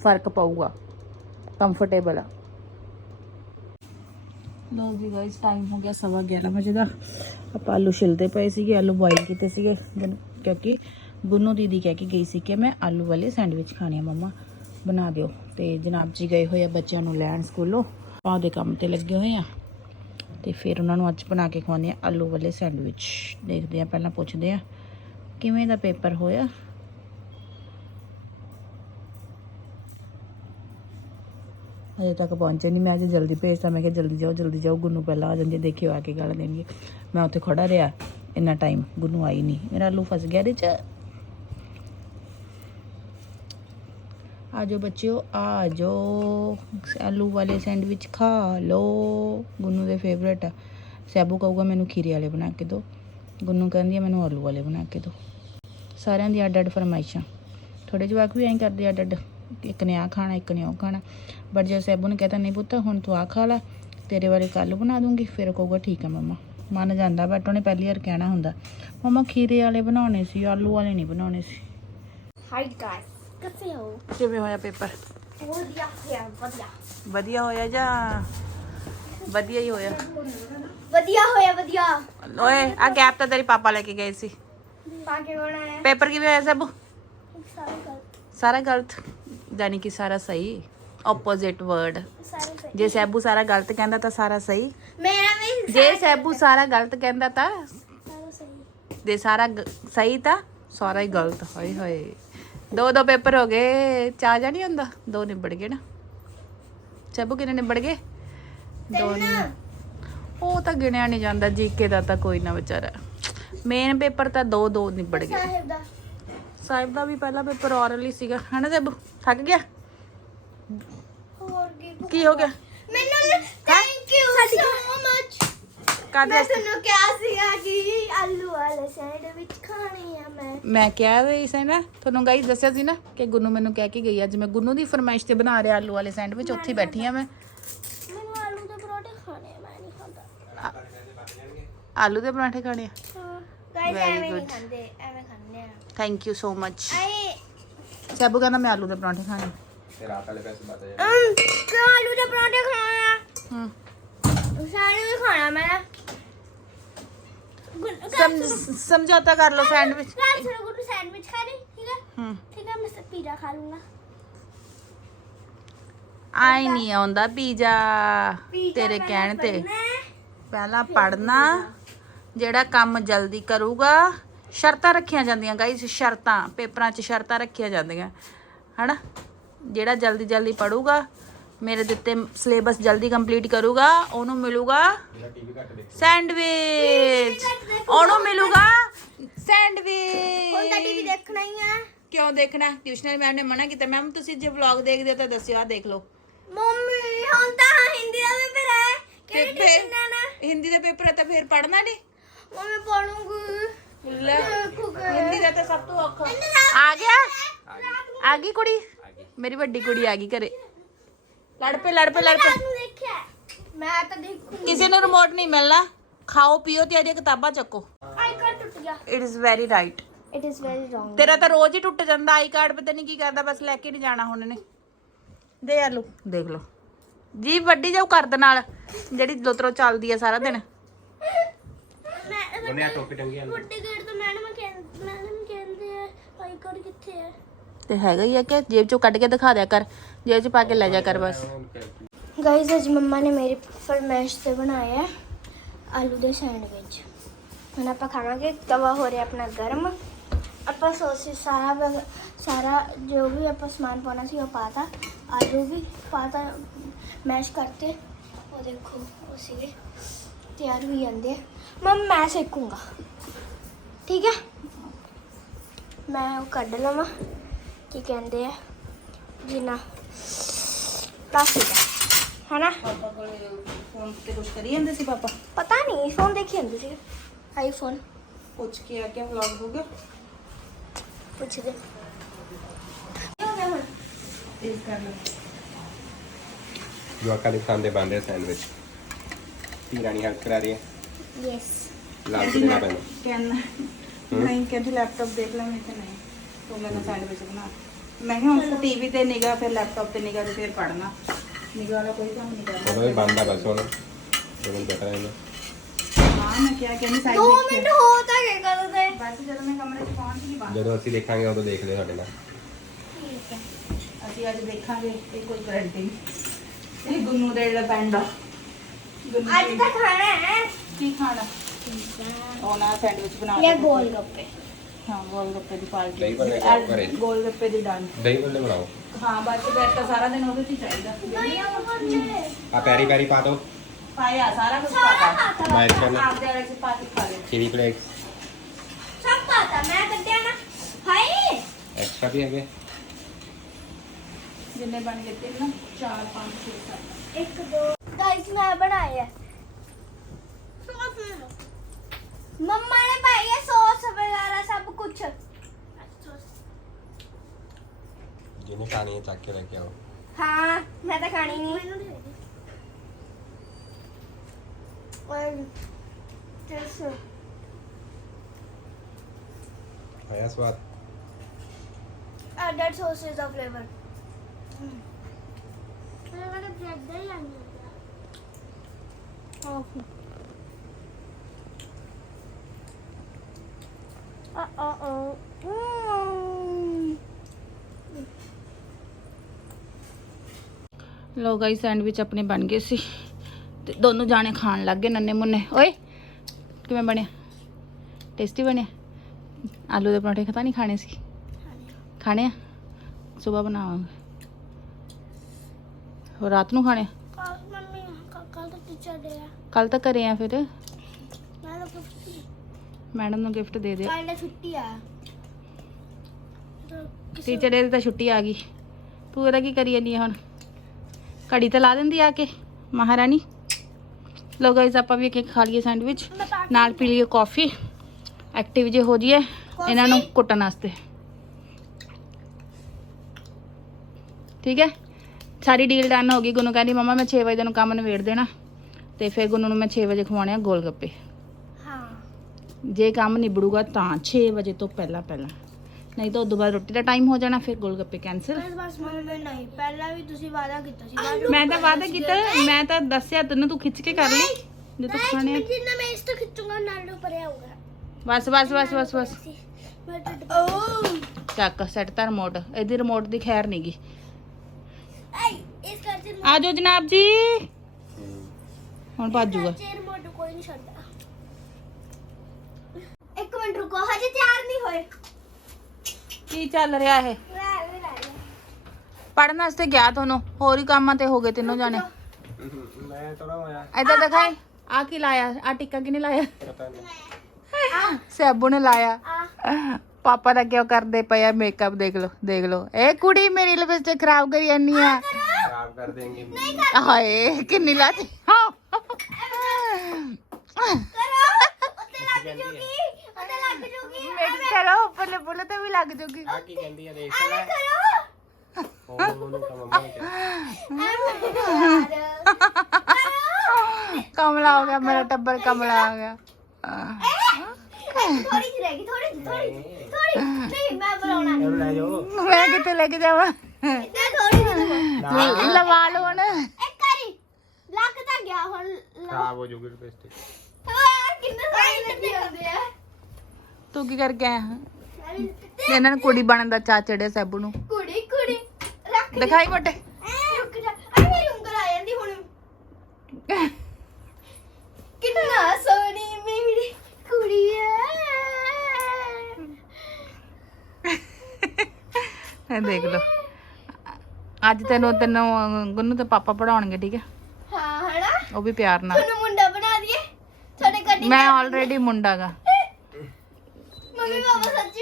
ਫ਼ਰਕ ਪਊਗਾ ਕੰਫਰਟੇਬਲ ਆ। ਲੋ ਜੀ ਗਾਇਸ ਟਾਈਮ ਹੋ ਗਿਆ ਸਵਾ 11 ਵਜੇ ਦਾ। ਆਪਾਂ ਆਲੂ ਛਿਲਦੇ ਪਏ ਸੀਗੇ ਆਲੂ ਬੋਇਲ ਕੀਤੇ ਸੀਗੇ। ਕਿਉਂਕਿ ਗੁੰਨੂ ਦੀਦੀ ਕਹਿ ਕੇ ਗਈ ਸੀ ਕਿ ਮੈਂ ਆਲੂ ਵਾਲੇ ਸੈਂਡਵਿਚ ਖਾਣੇ ਆ ਮੰਮਾ ਬਣਾ ਦਿਓ। ਤੇ ਜਨਾਬ ਜੀ ਗਏ ਹੋਏ ਆ ਬੱਚਿਆਂ ਨੂੰ ਲੈਣ ਸਕੂਲੋਂ ਆਪਾਂ ਦੇ ਕੰਮ ਤੇ ਲੱਗੇ ਹੋਏ ਆ। ਤੇ ਫਿਰ ਉਹਨਾਂ ਨੂੰ ਅੱਜ ਬਣਾ ਕੇ ਖਵਾਉਂਦੇ ਆ ਆਲੂ ਵਾਲੇ ਸੈਂਡਵਿਚ। ਦੇਖਦੇ ਆ ਪਹਿਲਾਂ ਪੁੱਛਦੇ ਆ ਕਿਵੇਂ ਦਾ ਪੇਪਰ ਹੋਇਆ? ਅਜੇ ਤੱਕ ਪਹੁੰਚੇ ਨਹੀਂ ਮੈਂ ਅੱਜ ਜਲਦੀ ਭੇਜਤਾ। ਮੈਂ ਕਿਹਾ ਜਲਦੀ ਜਾਓ ਜਲਦੀ ਜਾਓ। ਗੁੰਨੂ ਪਹਿਲਾਂ ਆ ਜਾਂਦੀ ਦੇਖਿਓ ਆ ਕੇ ਗੱਲ ਦੇਣਗੇ। ਮੈਂ ਉੱਥੇ ਖੜਾ ਰਿਹਾ। ਇੰਨਾ ਟਾਈਮ ਗੁੰਨੂ ਆਈ ਨਹੀਂ ਮੇਰਾ ਆਲੂ ਫਸ ਗਿਆ ਇਹਦੇ ਚ। ਆ ਜਾਓ ਬੱਚਿਓ ਆ ਜਾਓ ਆਲੂ ਵਾਲੇ ਸੈਂਡਵਿਚ ਖਾ ਲਓ। ਗੁੰਨੂ ਦੇ ਫੇਵਰੇਟ ਆ। ਸੈਬੂ ਕਹੂਗਾ, ਮੈਨੂੰ ਖੀਰੇ ਵਾਲੇ ਬਣਾ ਕੇ ਦਿਓ। ਗੁੰਨੂ ਕਹਿੰਦੀ ਆ, ਮੈਨੂੰ ਆਲੂ ਵਾਲੇ ਬਣਾ ਕੇ ਦਿਓ। ਸਾਰਿਆਂ ਦੀ ਅੱਡ ਅੱਡ ਫਰਮਾਇਸ਼ਾਂ। ਥੋੜੇ ਜਵਾਕ ਵੀ ਐਂ ਕਰਦੇ ਅੱਡ ਅੱਡ ਇੱਕ ਨੇ ਆ ਖਾਣਾ, ਇੱਕ ਨੇ ਉਹ ਖਾਣਾ। ਬਟ ਜੇ ਸੈਬੂ ਨੇ ਕਹਤਾ, ਨਹੀਂ ਪੁੱਤ, ਹੁਣ ਤੂੰ ਆ ਖਾ ਲੈ। ਤੇਰੇ ਬਾਰੇ ਕੱਲ ਬਣਾ ਦੂੰਗੀ। ਫਿਰ ਕਹੂਗਾ, ਠੀਕ ਆ ਮੰਮਾ। ਮੰਨ ਜਾਂਦਾ ਬਟ ਉਹਨੇ ਪਹਿਲੀ ਵਾਰ ਕਹਿਣਾ ਹੁੰਦਾ, ਮੰਮਾ, ਖੀਰੇ ਵਾਲੇ ਬਣਾਉਣੇ ਸੀ, ਆਲੂ ਵਾਲੇ ਨਹੀਂ ਬਣਾਉਣੇ ਸੀ। ਹਾਈ ਗਾਇਸ ਕਿੱਥੇ ਹੋ ਕਿਵੇਂ ਹੋਇਆ ਪੇਪਰ? ਵਧੀਆ ਹੋਇਆ ਵਧੀਆ। ਵਧੀਆ ਹੋਇਆ ਜਾਂ ਵਧੀਆ ਹੀ ਹੋਇਆ? ਵਧੀਆ ਹੋਇਆ ਵਧੀਆ। ਓਏ ਆ ਗੈਪ ਤਾਂ ਤੇਰੇ ਪਾਪਾ ਲੈ ਕੇ ਗਏ ਸੀ। ਪਾ ਕੇ ਬਣਾਇਆ ਪੇਪਰ ਕਿਵੇਂ ਹੋਇਆ ਸਭ ਸਾਰੇ ਗੱਲ ਸਾਰਾ ਗਲਤ? ਯਾਨੀ ਕਿ ਸਾਰਾ ਸਹੀ? ਆਪੋਜ਼ਿਟ ਵਰਡ ਜੇ ਸੈਬੂ ਸਾਰਾ ਗਲਤ ਕਹਿੰਦਾ ਤਾਂ ਸਾਰਾ ਸਹੀ। ਮੇਰਾ ਵੀ ਜੇ ਸੈਬੂ ਸਾਰਾ ਗਲਤ ਕਹਿੰਦਾ ਤਾਂ ਸਾਰਾ ਸਹੀ। ਜੇ ਸਾਰਾ ਸਹੀ ਤਾਂ ਸਾਰਾ ਹੀ ਗਲਤ। ਹੋਏ ਹੋਏ। ਦੋ ਦੋ ਪੇਪਰ ਹੋ ਗਏ ਚਾਹ ਜਾ ਨਹੀਂ ਹੁੰਦਾ? ਦੋ ਨਿਬੜ ਗਏ ਨਾ। ਸੈਬੂ ਕਿੰਨੇ ਨਿਬੜ ਗਏ? ਦੋ ਉਹ ਤਾਂ ਗਿਣਿਆ ਨਹੀਂ ਜਾਂਦਾ ਜੀਕੇ ਦਾ ਤਾਂ ਕੋਈ ਨਾ ਵਿਚਾਰਾ। ਮੇਨ ਪੇਪਰ ਤਾਂ ਦੋ ਦੋ ਨਿਬੜ ਗਏ। ਸਾਹਿਬ ਦਾ। ਸਾਹਿਬ ਦਾ ਵੀ ਪਹਿਲਾ ਪੇਪਰ ਔਰਲ ਹੀ ਸੀਗਾ। ਹਨਾ ਸੈਬੂ? ਥੱਕ ਗਿਆ? ਹੋਰ ਕੀ ਕੀ ਹੋ ਗਿਆ? ਮੈਨੂੰ ਥੈਂਕ ਯੂ ਸੋ ਮਚ ਕਾਹਦੇ ਮੈਂ ਤੁਹਾਨੂੰ ਕਿਹਾ ਸੀਗਾ ਕਿ ਆਲੂ ਵਾਲੇ ਸੈਂਡਵਿਚ ਖਾਣੇ ਆ ਮੈਂ। ਮੈਂ ਕਿਹਾ ਵੀ ਸੀ ਨਾ ਤੁਹਾਨੂੰ ਗਾਈ ਦੱਸਿਆ ਸੀ ਨਾ ਕਿ ਗੁੰਨੂ ਮੈਨੂੰ ਕਹਿ ਕੇ ਗਈ ਅੱਜ ਮੈਂ ਗੁੰਨੂ ਦੀ ਫਰਮਾਇਸ਼ ਤੇ ਬਣਾ ਰਿਹਾ ਆਲੂ ਵਾਲੇ ਸੈਂਡਵਿਚ ਉੱਥੇ ਹੀ ਬੈਠੀ ਆ ਮੈਂ। ਮੈਨੂੰ ਆਲੂ ਦੇ ਪਰੌਂਠੇ ਖਾਣੇ ਆ ਮੈਂ ਨਹੀਂ ਖਾਂਦਾ। ਆਲੂ ਦੇ ਪਰਾਂਠੇ ਖਾਣੇ ਆ? ਹਾਂ ਗਾਇਸ Very ਐਵੇਂ ਨਹੀਂ good. ਖਾਂਦੇ ਐਵੇਂ ਖਾਂਦੇ ਆ। ਥੈਂਕ ਯੂ ਸੋ ਮਚ ਆਏ। ਸੈਬੂ ਕਹਿੰਦਾ ਮੈਂ ਆਲੂ ਦੇ ਪਰਾਂਠੇ ਖਾਣੇ। ਤੇ ਰਾਤ ਵਾਲੇ ਪੈਸੇ ਬਚ ਜਾਣ ਅਮ, ਕਿਉਂ ਆਲੂ ਦੇ ਪਰੌਂਠੇ ਖਾਣੇ ਆ। ਹੂੰ। ਸਾਰੇ ਵੀ ਖਾਣਾ ਮੈਂ। ਸਮਝ ਸਮਝੌਤਾ ਕਰ ਲਓ ਸੈਂਡਵਿਚ ਰਾਤ ਨੂੰ ਗੁੱਡ ਸੈਂਡਵਿਚ ਖਾ ਲਈ ਠੀਕ ਹੈ? ਹੂੰ। ਠੀਕ ਹੈ ਮੈਂ ਸ- ਪੀਜ਼ਾ ਖਾ ਲੂੰਗਾ। ਆਈ ਨਹੀਂ ਆਉਂਦਾ ਪੀਜ਼ਾ ਪੀਜ਼ਾ ਤੇਰੇ ਕਹਿਣ ਤੇ। ਪਹਿਲਾਂ ਪੜਨਾ ਜਿਹੜਾ ਕੰਮ ਜਲਦੀ ਕਰੂਗਾ ਸ਼ਰਤਾਂ ਰੱਖੀਆਂ ਜਾਂਦੀਆਂ ਗਾਈਸ ਸ਼ਰਤਾਂ ਪੇਪਰਾਂ 'ਚ ਸ਼ਰਤਾਂ ਰੱਖੀਆਂ ਜਾਂਦੀਆਂ। ਹਨਾ? ਜਿਹੜਾ ਜਲਦੀ ਜਲਦੀ ਪੜੂਗਾ ਮੇਰੇ ਦਿੱਤੇ ਸਿਲੇਬਸ ਜਲਦੀ ਕੰਪਲੀਟ ਕਰੂਗਾ ਉਹਨੂੰ ਮਿਲੂਗਾ ਸੈਂਡਵਿਚ। ਉਹਨੂੰ ਮਿਲੂਗਾ ਹੁਣ ਤਾਂ ਸੈਂਡਵਿਚ ਟੀਵੀ ਦੇਖਣਾ ਹੀ ਆ। ਕਿਉਂ ਦੇਖਣਾ? ਟਿਊਸ਼ਨਲ ਮੈਮ ਨੇ ਮਨਾ ਕੀਤਾ ਮੈਮ ਤੁਸੀਂ ਜੇ ਵਲੌਗ ਦੇਖਦੇ ਹੋ ਤਾਂ ਦੱਸਿਓ ਆ ਦੇਖ ਲਓ। ਮੰਮੀ ਹੁਣ ਤਾਂ ਹਿੰਦੀ ਦਾ ਪੇਪਰ ਹੈ। ਕਿਹੜੀ ਟਿਊਸ਼ਨ ਹਿੰਦੀ ਦਾ ਪੇਪਰ ਹੈ ਤਾਂ ਫਿਰ ਪੜਨਾ ਨਹੀਂ ਮੰਮੀ ਪੜੂੰਗੀ ਲੈ ਹਿੰਦੀ ਦਾ ਤਾਂ ਸਭ ਤੋਂ ਔਖਾ। ਆ ਗਿਆ? ਆ ਗਈ ਕੁੜੀ? ਮੇਰੀ ਵੱਡੀ ਕੁੜੀ ਆ ਗਈ ਘਰੇ। ਲੜ ਪੇ ਲੜ ਪੇ ਲੜ ਪੇ ਰਾਤ ਨੂੰ ਦੇਖਿਆ ਮੈਂ ਤਾਂ ਦੇਖੂੰਗੀ। ਕਿਸੇ ਨੂੰ ਰਿਮੋਟ ਨਹੀਂ ਮਿਲਣਾ। ਖਾਓ ਪੀਓ ਤੇ ਇਹਦੀਆਂ ਕਿਤਾਬਾਂ ਚੱਕੋ। ਆਈ ਕਾਰਡ ਟੁੱਟ ਗਿਆ। It is very right it is very wrong ਤੇਰਾ ਤਾਂ ਰੋਜ਼ ਹੀ ਟੁੱਟ ਜਾਂਦਾ। ਆਈ ਕਾਰਡ ਪਤਾ ਨਹੀਂ ਕੀ ਕਰਦਾ ਬਸ ਲੈ ਕੇ ਨਹੀਂ ਜਾਣਾ ਹੁਣ ਇਹਨੇ। ਦੇ ਆਲੂ ਦੇਖ ਲਓ। ਜੀ ਵੱਡੀ ਜਾਊ ਕਰਦ ਨਾਲ ਜਿਹੜੀ ਲੋਤਰੋ ਚੱਲਦੀ ਆ ਸਾਰਾ ਦਿਨ। ਮੈਂ ਉਹਨੇ ਆ ਟੋਪੀ ਟੰਗੀ ਅੰਦਰ। ਵੱਡੇ ਗੇਟ ਤੋਂ ਮੈਡਮ ਕਹਿੰਦੇ ਮੈਡਮ ਕਹਿੰਦੇ ਆ ਆਈ ਕਾਰਡ ਕਿੱਥੇ ਹੈ ਤੇ ਹੈਗਾ ਹੀ ਆ ਕਿ ਜੇਬ ਚੋਂ ਕੱਢ ਕੇ ਦਿਖਾ ਦਿਆ ਕਰ। ਜੇਬ ਚ ਪਾ ਕੇ ਲੈ ਜਾ ਕਰ ਬਸ। ਗਾਇਸ ਅੱਜ ਮੰਮਾ ਨੇ ਮੇਰੀ ਫਰਮਾਇਸ਼ ਤੇ ਬਣਾਇਆ ਹੈ ਆਲੂ ਦੇ ਸੈਂਡਵਿਚ। ਹੁਣ ਆਪਾਂ ਖਾਵਾਂਗੇ ਤਵਾ ਹੋ ਰਿਹਾ ਆਪਣਾ ਗਰਮ। ਆਪਾਂ ਸੋਸੀ ਸਾਰਾ ਸਾਰਾ ਜੋ ਵੀ ਆਪਾਂ ਸਮਾਨ ਪਾਉਣਾ ਸੀ ਉਹ ਪਾਤਾ। ਆਲੂ ਵੀ ਪਾਤਾ, ਮੈਸ਼ ਕਰਤੇ। ਉਹ ਦੇਖੋ, ਉਹ ਸੀਗੇ। ਤਿਆਰ ਹੋਈ ਜਾਂਦੇ ਆ। ਮੈਂ ਸੇਕੂੰਗਾ। ਠੀਕ ਹੈ? ਮੈਂ ਉਹ ਕੱਢ ਲਵਾਂ। ਕੀ ਕਹਿੰਦੇ ਆ? ਜਿੰਨਾ ਪਲਾਸਟਿਕ ਹੈ ਨਾ ਪਾਪਾ ਕੋਲੇ ਫੋਨ ਤੇ ਕੁਝ ਕਰੀ ਜਾਂਦੇ ਸੀ ਪਾਪਾ? ਪਤਾ ਨਹੀਂ ਫੋਨ ਦੇਖੀ ਜਾਂਦੀ ਸੀ। ਆਈਫੋਨ ਪੁੱਛ ਕੇ ਆ ਕੇ ਵਲੌਗ ਹੋ ਗਿਆ। ਪੁੱਛਦੇ ਇਸ ਕਰ ਲਓ। ਜਵਾਕਾਂ ਦੇ ਖਾਂਦੇ ਰਹੇ ਸੈਂਡਵਿਚ। ਧੀਰਾਣੀ ਹੈਲਪ ਕਰਾ ਰਹੀ ਹੈ। ਯੈਸ ਲਾਲ ਤੋਂ ਦੇਣਾ ਪੈਣਾ। ਕਹਿੰਦਾ ਨਹੀਂ ਕਹਿੰਦੀ ਲੈਪਟਾਪ ਦੇਖ ਲੈ ਮੈਂ ਕਿਹਾ ਨਹੀਂ। ਤੂੰ ਮੈਨੂੰ ਸੈਂਡਵਿਚ ਬਣਾ। ਮੈਂ ਕਿਹਾ ਹੁਣ ਟੀਵੀ ਤੇ ਨਿਗਾ ਫਿਰ ਲੈਪਟਾਪ ਤੇ ਨਿਗਾ ਤੇ ਫਿਰ ਪੜਨਾ ਨਿਗਾਹ ਵਾਲਾ ਕੋਈ ਕੰਮ ਨਹੀਂ ਕਰਦਾ। ਉਹਦਾ ਵੀ ਬੰਦ ਬਸ ਹੁਣ। ਦੋ ਮਿੰਟ ਬੈਠਾ ਰਹਿਣਾ ਹਾਂ ਮੈਂ ਕਿਹਾ ਕਹਿੰਦੀ ਸਾਈਡ 2 ਮਿੰਟ ਹੋ ਤਾਂ ਗਏ ਕਦੋਂ ਦੇ ਬਸ ਜਦੋਂ ਮੈਂ ਕਮਰੇ 'ਚ ਪਹੁੰਚ ਗਈ ਬਾਹਰ ਜਦੋਂ ਅਸੀਂ ਦੇਖਾਂਗੇ ਉਦੋਂ ਦੇਖ ਲਿਓ ਸਾਡੇ ਨਾਲ। ਠੀਕ ਹੈ। ਅਸੀਂ ਅੱਜ ਦੇਖਾਂਗੇ ਇਹ ਕੋਈ ਗਰੰਟੀ ਨਹੀਂ। ਇਹ ਗੁੰਨੂ ਦਾ ਜਿਹੜਾ ਪੈਂਡ ਆ। ਗੁੰਨੂ ਅੱਜ ਤਾਂ ਖਾਣਾ ਹੈ। ਕੀ ਖਾਣਾ? ਉਹ ਨਾ ਸੈਂਡਵਿਚ ਬਣਾ ਕੇ ਗੋਲ ਗੱਪੇ। ਹਾਂ ਗੋਲ ਗੱਪੇ ਦੀ ਪਾਰਟੀ ਦਹੀਂ ਭੱਲੇ ਖਾਓ ਘਰੇ। ਗੋਲ ਗੱਪੇ ਦੀ ਡਨ ਦਹੀਂ ਭੱਲੇ ਬਣਾਓ। ਹਾਂ ਬਸ ਬੈਠ ਤਾਂ ਸਾਰਾ ਦਿਨ ਉਹਦੇ 'ਚ ਹੀ ਚਾਹੀਦਾ। ਆ ਪੈਰੀ ਪੈਰੀ ਪਾ ਦਿਓ ਪਾਇਆ ਸਾਰਾ ਕੁਝ ਪਾਤਾ। ਅਮਰੀਕਨ ਆਪਦੇ ਵਾਲੇ 'ਚ ਪਾ ਕੇ ਖਾ ਲੈ ਚਿਲੀ ਫਲੇਕਸ। ਸਭ ਪਤਾ ਮੈਂ ਕੱਢਿਆ ਨਾ। ਹਾਏ! ਐਕਸਟਰਾ ਵੀ ਹੈਗੇ। ਜਿੰਨੇ ਬਣ ਗਏ ਤਿੰਨ 4 5 6 7 ਇੱਕ ਦੋ ਗਾਇਸ ਮੈਂ ਬਣਾਇਆ ਮੰਮਾ ਨੇ ਪਾਈ ਹੈ ਸੌਸ ਵਗੈਰਾ ਸਭ ਕੁਝ ਜਿਹਨੇ ਖਾਣੀ ਹੈ ਚੱਕ ਕੇ ਲੈ ਕੇ ਆਓ ਹਾਂ ਮੈਂ ਤਾਂ ਖਾਣੀ ਨਹੀਂ ਔਰ ਜਸ ਆਇਆ ਸਵਾਦ added sauces of flavor Uh-oh. Mm. ਲੋ ਗਾਈ ਸੈਂਡਵਿਚ ਆਪਣੇ ਬਣ ਗਏ ਸੀ। ਤੇ ਦੋਨੋਂ ਜਾਣੇ ਖਾਣ ਲੱਗ ਗਏ ਨੰਨੇ ਮੁੰਨੇ। ਓਏ ਕਿਵੇਂ ਬਣਿਆ? ਟੇਸਟੀ ਬਣਿਆ? ਆਲੂ ਦੇ ਪਰੌਂਠੇ ਖਤਾ ਨਹੀਂ ਖਾਣੇ ਸੀ? ਖਾਣੇ ਆ? ਸਵੇਰ ਬਣਾਵਾਂਗੇ। ਹੋਰ ਰਾਤ ਨੂੰ ਖਾਣੇ ਮੰਮੀ ਕੱਲ ਤਾਂ ਟੀਚਰ ਦੇ ਆ ਕੱਲ ਤੱਕ ਆ ਫਿਰ। ਮੈਂ ਤਾਂ ਛੁੱਟੀ ਮੈਡਮ ਨੂੰ ਗਿਫਟ ਦੇ ਦੇ ਕੱਲ ਛੁੱਟੀ ਆ। ਟੀਚਰ ਦੀ ਤਾਂ ਛੁੱਟੀ ਆ ਗਈ। ਤੂੰ ਇਹਦਾ ਕੀ ਕਰੀ ਜਾਨੀ ਆ ਹੁਣ? ਘੜੀ ਤਾਂ ਲਾ ਦਿੰਦੀ ਆ ਕੇ। ਮਹਾਰਾਣੀ ਲੋ ਗਾਇਸ ਆਪਾਂ ਵੀ ਇੱਕ ਇੱਕ ਖਾ ਲਈਏ ਸੈਂਡਵਿਚ ਨਾਲ ਪੀ ਲਈਏ ਕਾਫੀ ਐਕਟਿਵ ਜੇ ਹੋ ਜਾਈਏ ਇਹਨਾਂ ਨੂੰ ਕੁੱਟਣ ਵਾਸਤੇ। ਠੀਕ ਹੈ? ਸਾਰੀ ਡੀਲ ਡਨ ਹੋ ਗਈ। ਗੁੰਨੂ ਕਹਿੰਦੀ ਮਮਾ ਮੈਂ 6 ਵਜੇ ਨੂੰ ਕੰਮ ਨਿਬੇੜ ਦੇਣਾ। ਤੇ ਫਿਰ ਗੁੰਨੂ ਨੂੰ ਮੈਂ 6 ਵਜੇ ਖਵਾਉਣੇ ਆ ਗੋਲ ਗੱਪੇ। ਹਾਂ। ਜੇ ਕੰਮ ਨਿਬੜੂਗਾ ਤਾਂ 6 ਵਜੇ ਤੋਂ ਪਹਿਲਾਂ ਪਹਿਲਾਂ ਨਹੀਂ ਤਾਂ ਉਦੋਂ ਬਾਅਦ ਰੋਟੀ ਦਾ ਟਾਈਮ ਹੋ ਜਾਣਾ ਫਿਰ ਗੋਲ ਗੱਪੇ ਕੈਂਸਲ ਬਸ ਬਸ ਮੰਮੀ ਨਹੀਂ ਪਹਿਲਾਂ ਵੀ ਤੁਸੀਂ ਵਾਅਦਾ ਕੀਤਾ ਸੀ ਮੈਂ ਤਾਂ ਵਾਅਦਾ ਕੀਤਾ ਮੈਂ ਤਾਂ ਦੱਸਿਆ ਤੈਨੂੰ ਤੂੰ ਖਿੱਚ ਕੇ ਕਰ ਲਈ। ਜੇ ਤੂੰ ਖਾਣੇ ਆ। ਜਿੰਨਾ ਮੈਂ ਇਸ ਤੋਂ ਖਿੱਚੂੰਗਾ ਨਾਲ ਨੂੰ ਪਰੇ ਆਊਗਾ ਬਸ ਬਸ ਬਸ ਬਸ ਬਸ। ਮੈਂ ਟੱਟ ਓ। ਚੱਕ ਸੈੱਟ ਤਾਂ ਰਿਮੋਟ ਇਹਦੀ ਰਿਮੋਟ ਦੀ ਖੈਰ ਨਹੀਂਗੀ ਇਸ ਕਰਕੇ ਆ ਜਾਓ ਜਨਾਬ ਜੀ। ਹੁਣ ਭੱਜੂਗਾ। ਚੇਰ ਮੋਡ ਕੋਈ ਨਹੀਂ ਛੱਡਦਾ। ਇੱਕ ਮਿੰਟ ਰੁਕੋ ਹਜੇ ਤਿਆਰ ਨਹੀਂ ਹੋਏ। ਕੀ ਚੱਲ ਰਿਹਾ ਇਹ? ਲੈ ਲੈ ਲੈ ਪੜਨ ਵਾਸਤੇ ਗਿਆ ਤੁਹਾਨੂੰ ਹੋਰ ਹੀ ਕੰਮਾਂ ਤੇ ਹੋ ਗਏ ਤਿੰਨੋਂ ਜਾਣੇ। ਮੈਂ ਥੋੜਾ ਹੋਇਆ ਇੱਧਰ ਦਿਖਾਈ ਆ ਕੀ ਲਾਇਆ? ਆ ਟਿੱਕਾ ਕਿਨੇ ਲਾਇਆ? ਪਤਾ ਨਹੀਂ। ਸੈਬੂ ਨੇ ਲਾਇਆ। ਆ ਪਾਪਾ ਦਾ ਕਿਉਂ ਕਰਦੇ ਪਏ ਆ ਮੇਕਅਪ ਦੇਖ ਲਓ ਦੇਖ ਲਓ। ਇਹ ਕੁੜੀ ਮੇਰੀ ਲਿਪਸਟਿਕ ਖਰਾਬ ਕਰੀ ਜਾਨੀ ਆ। ਖਰਾਬ ਕਰ ਦੇਂਗੇ ਹਾਏ ਕਿੰਨੀ ਲਾਤੀ ਹਾਂ ਕਰੋ ਉੱਤੇ ਲੱਗ ਜੂਗੀ ਉੱਤੇ ਲੱਗ ਜੂਗੀ ਮਿਕਸ ਬੱਲੇ ਤੇ ਵੀ ਲੱਗ ਜੂਗੀ। ਆ ਕੀ ਕਹਿੰਦੀ ਆ ਦੇਖ ਕਰੋ। ਉਹ ਉਹਨੂੰ ਤਾਂ ਮੰਮਾ ਨੇ ਕਿਹਾ। ਐਵੇਂ ਕਰੋ ਕਮਲਾ ਹੋ ਗਿਆ ਮੇਰਾ ਟੱਬਰ ਕਮਲਾ ਹੋ ਗਿਆ। ਥੋੜੀ ਜਿਹੀ ਰਹਿ ਗਈ ਥੋੜੀ ਜਿਹੀ ਥੋੜੀ ਜਿਹੀ ਥੋੜੀ ਨਹੀਂ ਮੈਂ ਬੁਲਾਉਣਾ ਇਹਨੂੰ ਲੈ ਜਾਓ। ਮੈਂ ਕਿੱਥੇ ਲੈ ਕੇ ਜਾਵਾਂ? ਥੋੜੀ ਜਿਹੀ ਲਵਾ। ਲਓ ਹੁਣ। ਇੱਕ ਵਾਰੀ ਲੱਕ ਤਾਂ ਗਿਆ ਹੁਣ। ਲਓ। ਖਰਾਬ ਹੋ ਜੂਗੀ ਲਿਪਸਟਿਕ ਓ ਯਾਰ ਕਿੰਨੇ ਸਾਰੇ ਲੱਗੇ ਹੁੰਦੇ ਆ। ਤੂੰ ਕੀ ਕਰਕੇ ਆਇਆ? ਇਹਨਾਂ ਨੂੰ ਕੁੜੀ ਬਣਨ ਦਾ ਚਾ ਚੜਿਆ ਸੈਬੂ ਨੂੰ। ਕੁੜੀ ਕੁੜੀ ਰੱਖ ਦਿਖਾਈ ਮੋਟੇ। ਰੁਕ ਜਾ। ਆ ਮੇਰੀ ਉਂਗਲ ਆ ਜਾਂਦੀ ਹੁਣ। ਕਿੰਨਾ ਸੋਹਣੀ ਮੇਰੀ ਕੁੜੀ ਐ। ਇਹ ਦੇਖ ਲਓ। ਅੱਜ ਤੈਨੂੰ ਤੈਨੂੰ ਅਹ, ਗੁੰਨੂ ਤੇ ਪਾਪਾ ਪੜਾਉਣਗੇ ਠੀਕ ਹੈ ਹਾਂ ਹਨਾ? ਉਹ ਵੀ ਪਿਆਰ ਨਾਲ। ਤੁਹਾਨੂੰ ਮੁੰਡਾ ਬਣਾ ਦਈਏ। ਤੁਹਾਡੇ ਗੱਡੀ ਮੈਂ ਆਲਰੇਡੀ ਮੁੰਡਾਗਾ ਮੰਮੀ ਬਾਬਾ ਸੱਚੀ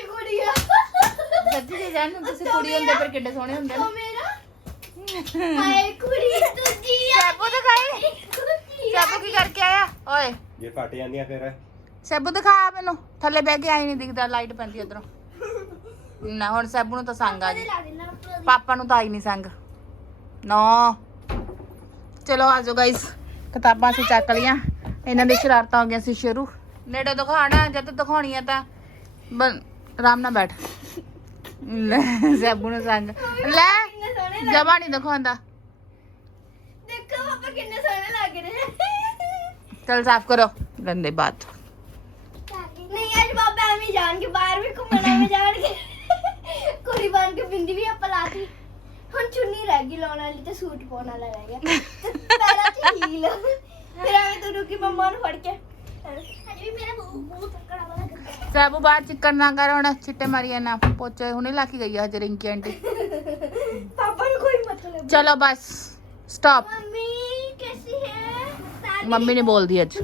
ਸੱਚੀ ਜੀ ਜਾਨ ਤੁਸੀਂ ਕੁੜੀ ਹੁੰਦੇ ਪਰ ਕਿੱਡੇ ਸੋਹਣੇ ਹੁੰਦੇ ਉਹ ਮੇਰਾ? ਹਾਏ ਕੁੜੀ ਆ। ਸੈਬੂ ਦਿਖਾਈ। ਸੈਬੂ ਕੀ ਕਰਕੇ ਆਇਆ? ਓਏ। ਜੇ ਫਟ ਜਾਂਦੀਆਂ ਫਿਰ। ਸੈਬੂ ਦਿਖਾ ਮੈਨੂੰ। ਥੱਲੇ ਬਹਿ ਕੇ ਆਈ ਨਹੀਂ ਦਿਖਦਾ ਲਾਈਟ ਪੈਂਦੀ ਉਧਰੋਂ। ਨਾ ਹੁਣ ਸੈਬੂ ਨੂੰ ਤਾਂ ਸੰਗ ਆ ਗਈ। ਪਾਪਾ ਨੂੰ ਤਾਂ ਆਈ ਨਹੀਂ ਸੰਗ। ਨੋ। ਚਲੋ ਆਜੋ ਗਾਇਸ ਕਿਤਾਬਾਂ ਅਸੀਂ ਚੱਕ ਲੀਆਂ ਇਹਨਾਂ ਦੀ ਸ਼ਰਾਰਤਾਂ ਹੋ ਗਈਆਂ ਸੀ ਸ਼ੁਰੂ। ਨੇੜੇ ਦਿਖਾਣਾ ਜਦ ਦਿਖਾਉਣੀ ਆ ਤਾਂ। ਬ- ਆਰਾਮ ਨਾਲ ਬੈਠ। ਲੈ ਸੈਬੂ ਨੂੰ ਸੰਗ ਲੈ ਕਿੰਨੇ ਸੋਹਣੇ ਜਮਾ ਨਹੀਂ ਦਿਖਾਉਂਦਾ। ਦੇਖੋ ਪਾਪਾ ਕਿੰਨੇ ਸੋਹਣੇ ਲੱਗ ਰਹੇ ਚਲ ਸਾਫ਼ ਕਰੋ ਗੰਦੇ ਬਾਤ। ਨਹੀਂ ਅੱਜ ਬਾਬਾ ਐਵੇਂ ਜਾਣਗੇ ਬਾਹਰ ਵੀ ਘੁੰਮਣ ਐਵੇਂ ਜਾਣਗੇ। ਕੁੜੀ ਬਣ ਕੇ ਬਿੰਦੀ ਵੀ ਆਪਾਂ ਲਾਤੀ। ਹੁਣ ਚੁੰਨੀ ਰਹਿ ਗਈ ਲਾਉਣ ਵਾਲੀ ਤੇ ਸੂਟ ਪਾਉਣ ਵਾਲਾ ਰਹਿ ਗਿਆ। ਤੇ ਪੈਰਾਂ 'ਚ ਹੀਲ। ਫਿਰ ਐਵੇਂ ਤੂੰ ਰੁਕੀ ਮੰਮਾ ਨੂੰ ਫੜ ਕੇ। ਅੱਜ ਵੀ ਮੇਰਾ ਮੂੰਹ ਮੂੰਹ ਤੱਕੜਾ ਵਾਲਾ ਸੈਬੂ ਬਾਹਰ ਚਿੱਕਣ ਨਾ ਕਰ ਹੁਣ ਛਿੱਟੇ ਮਾਰੀ ਜਾਣਾ ਪੋਚੇ ਹੁਣੇ ਲਾ ਕੇ ਗਈ ਆ ਹਜੇ ਰਿੰਕੀ ਆਂਟੀ। ਪਾਪਾ ਨੂੰ ਕੋਈ ਮਤਲਬ ਚਲੋ ਬਸ ਸਟਾਪ ਮੰਮੀ ਨੇ ਬੋਲਦੀ ਅੱਜ।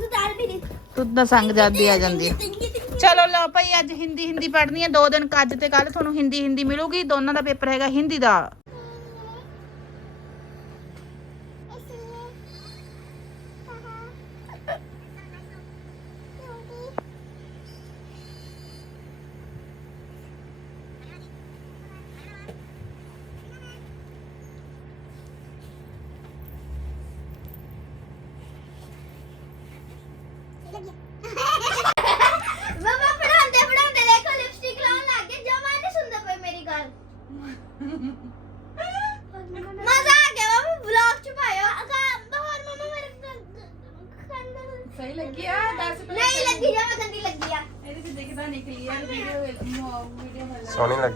ਤੂੰ ਤਾਂ ਸੰਗ ਜਾਂਦੀ ਆ ਜਾਂਦੀ ਚਲੋ ਲਓ ਭਾਈ ਅੱਜ ਹਿੰਦੀ ਹਿੰਦੀ ਪੜ੍ਹਨੀ ਆ। ਦੋ ਦਿਨ ਕੱਜ ਤੇ ਕੱਲ ਤੁਹਾਨੂੰ ਹਿੰਦੀ ਹਿੰਦੀ ਮਿਲੂਗੀ। ਦੋਨਾਂ ਦਾ ਪੇਪਰ ਹੈਗਾ ਹਿੰਦੀ ਦਾ।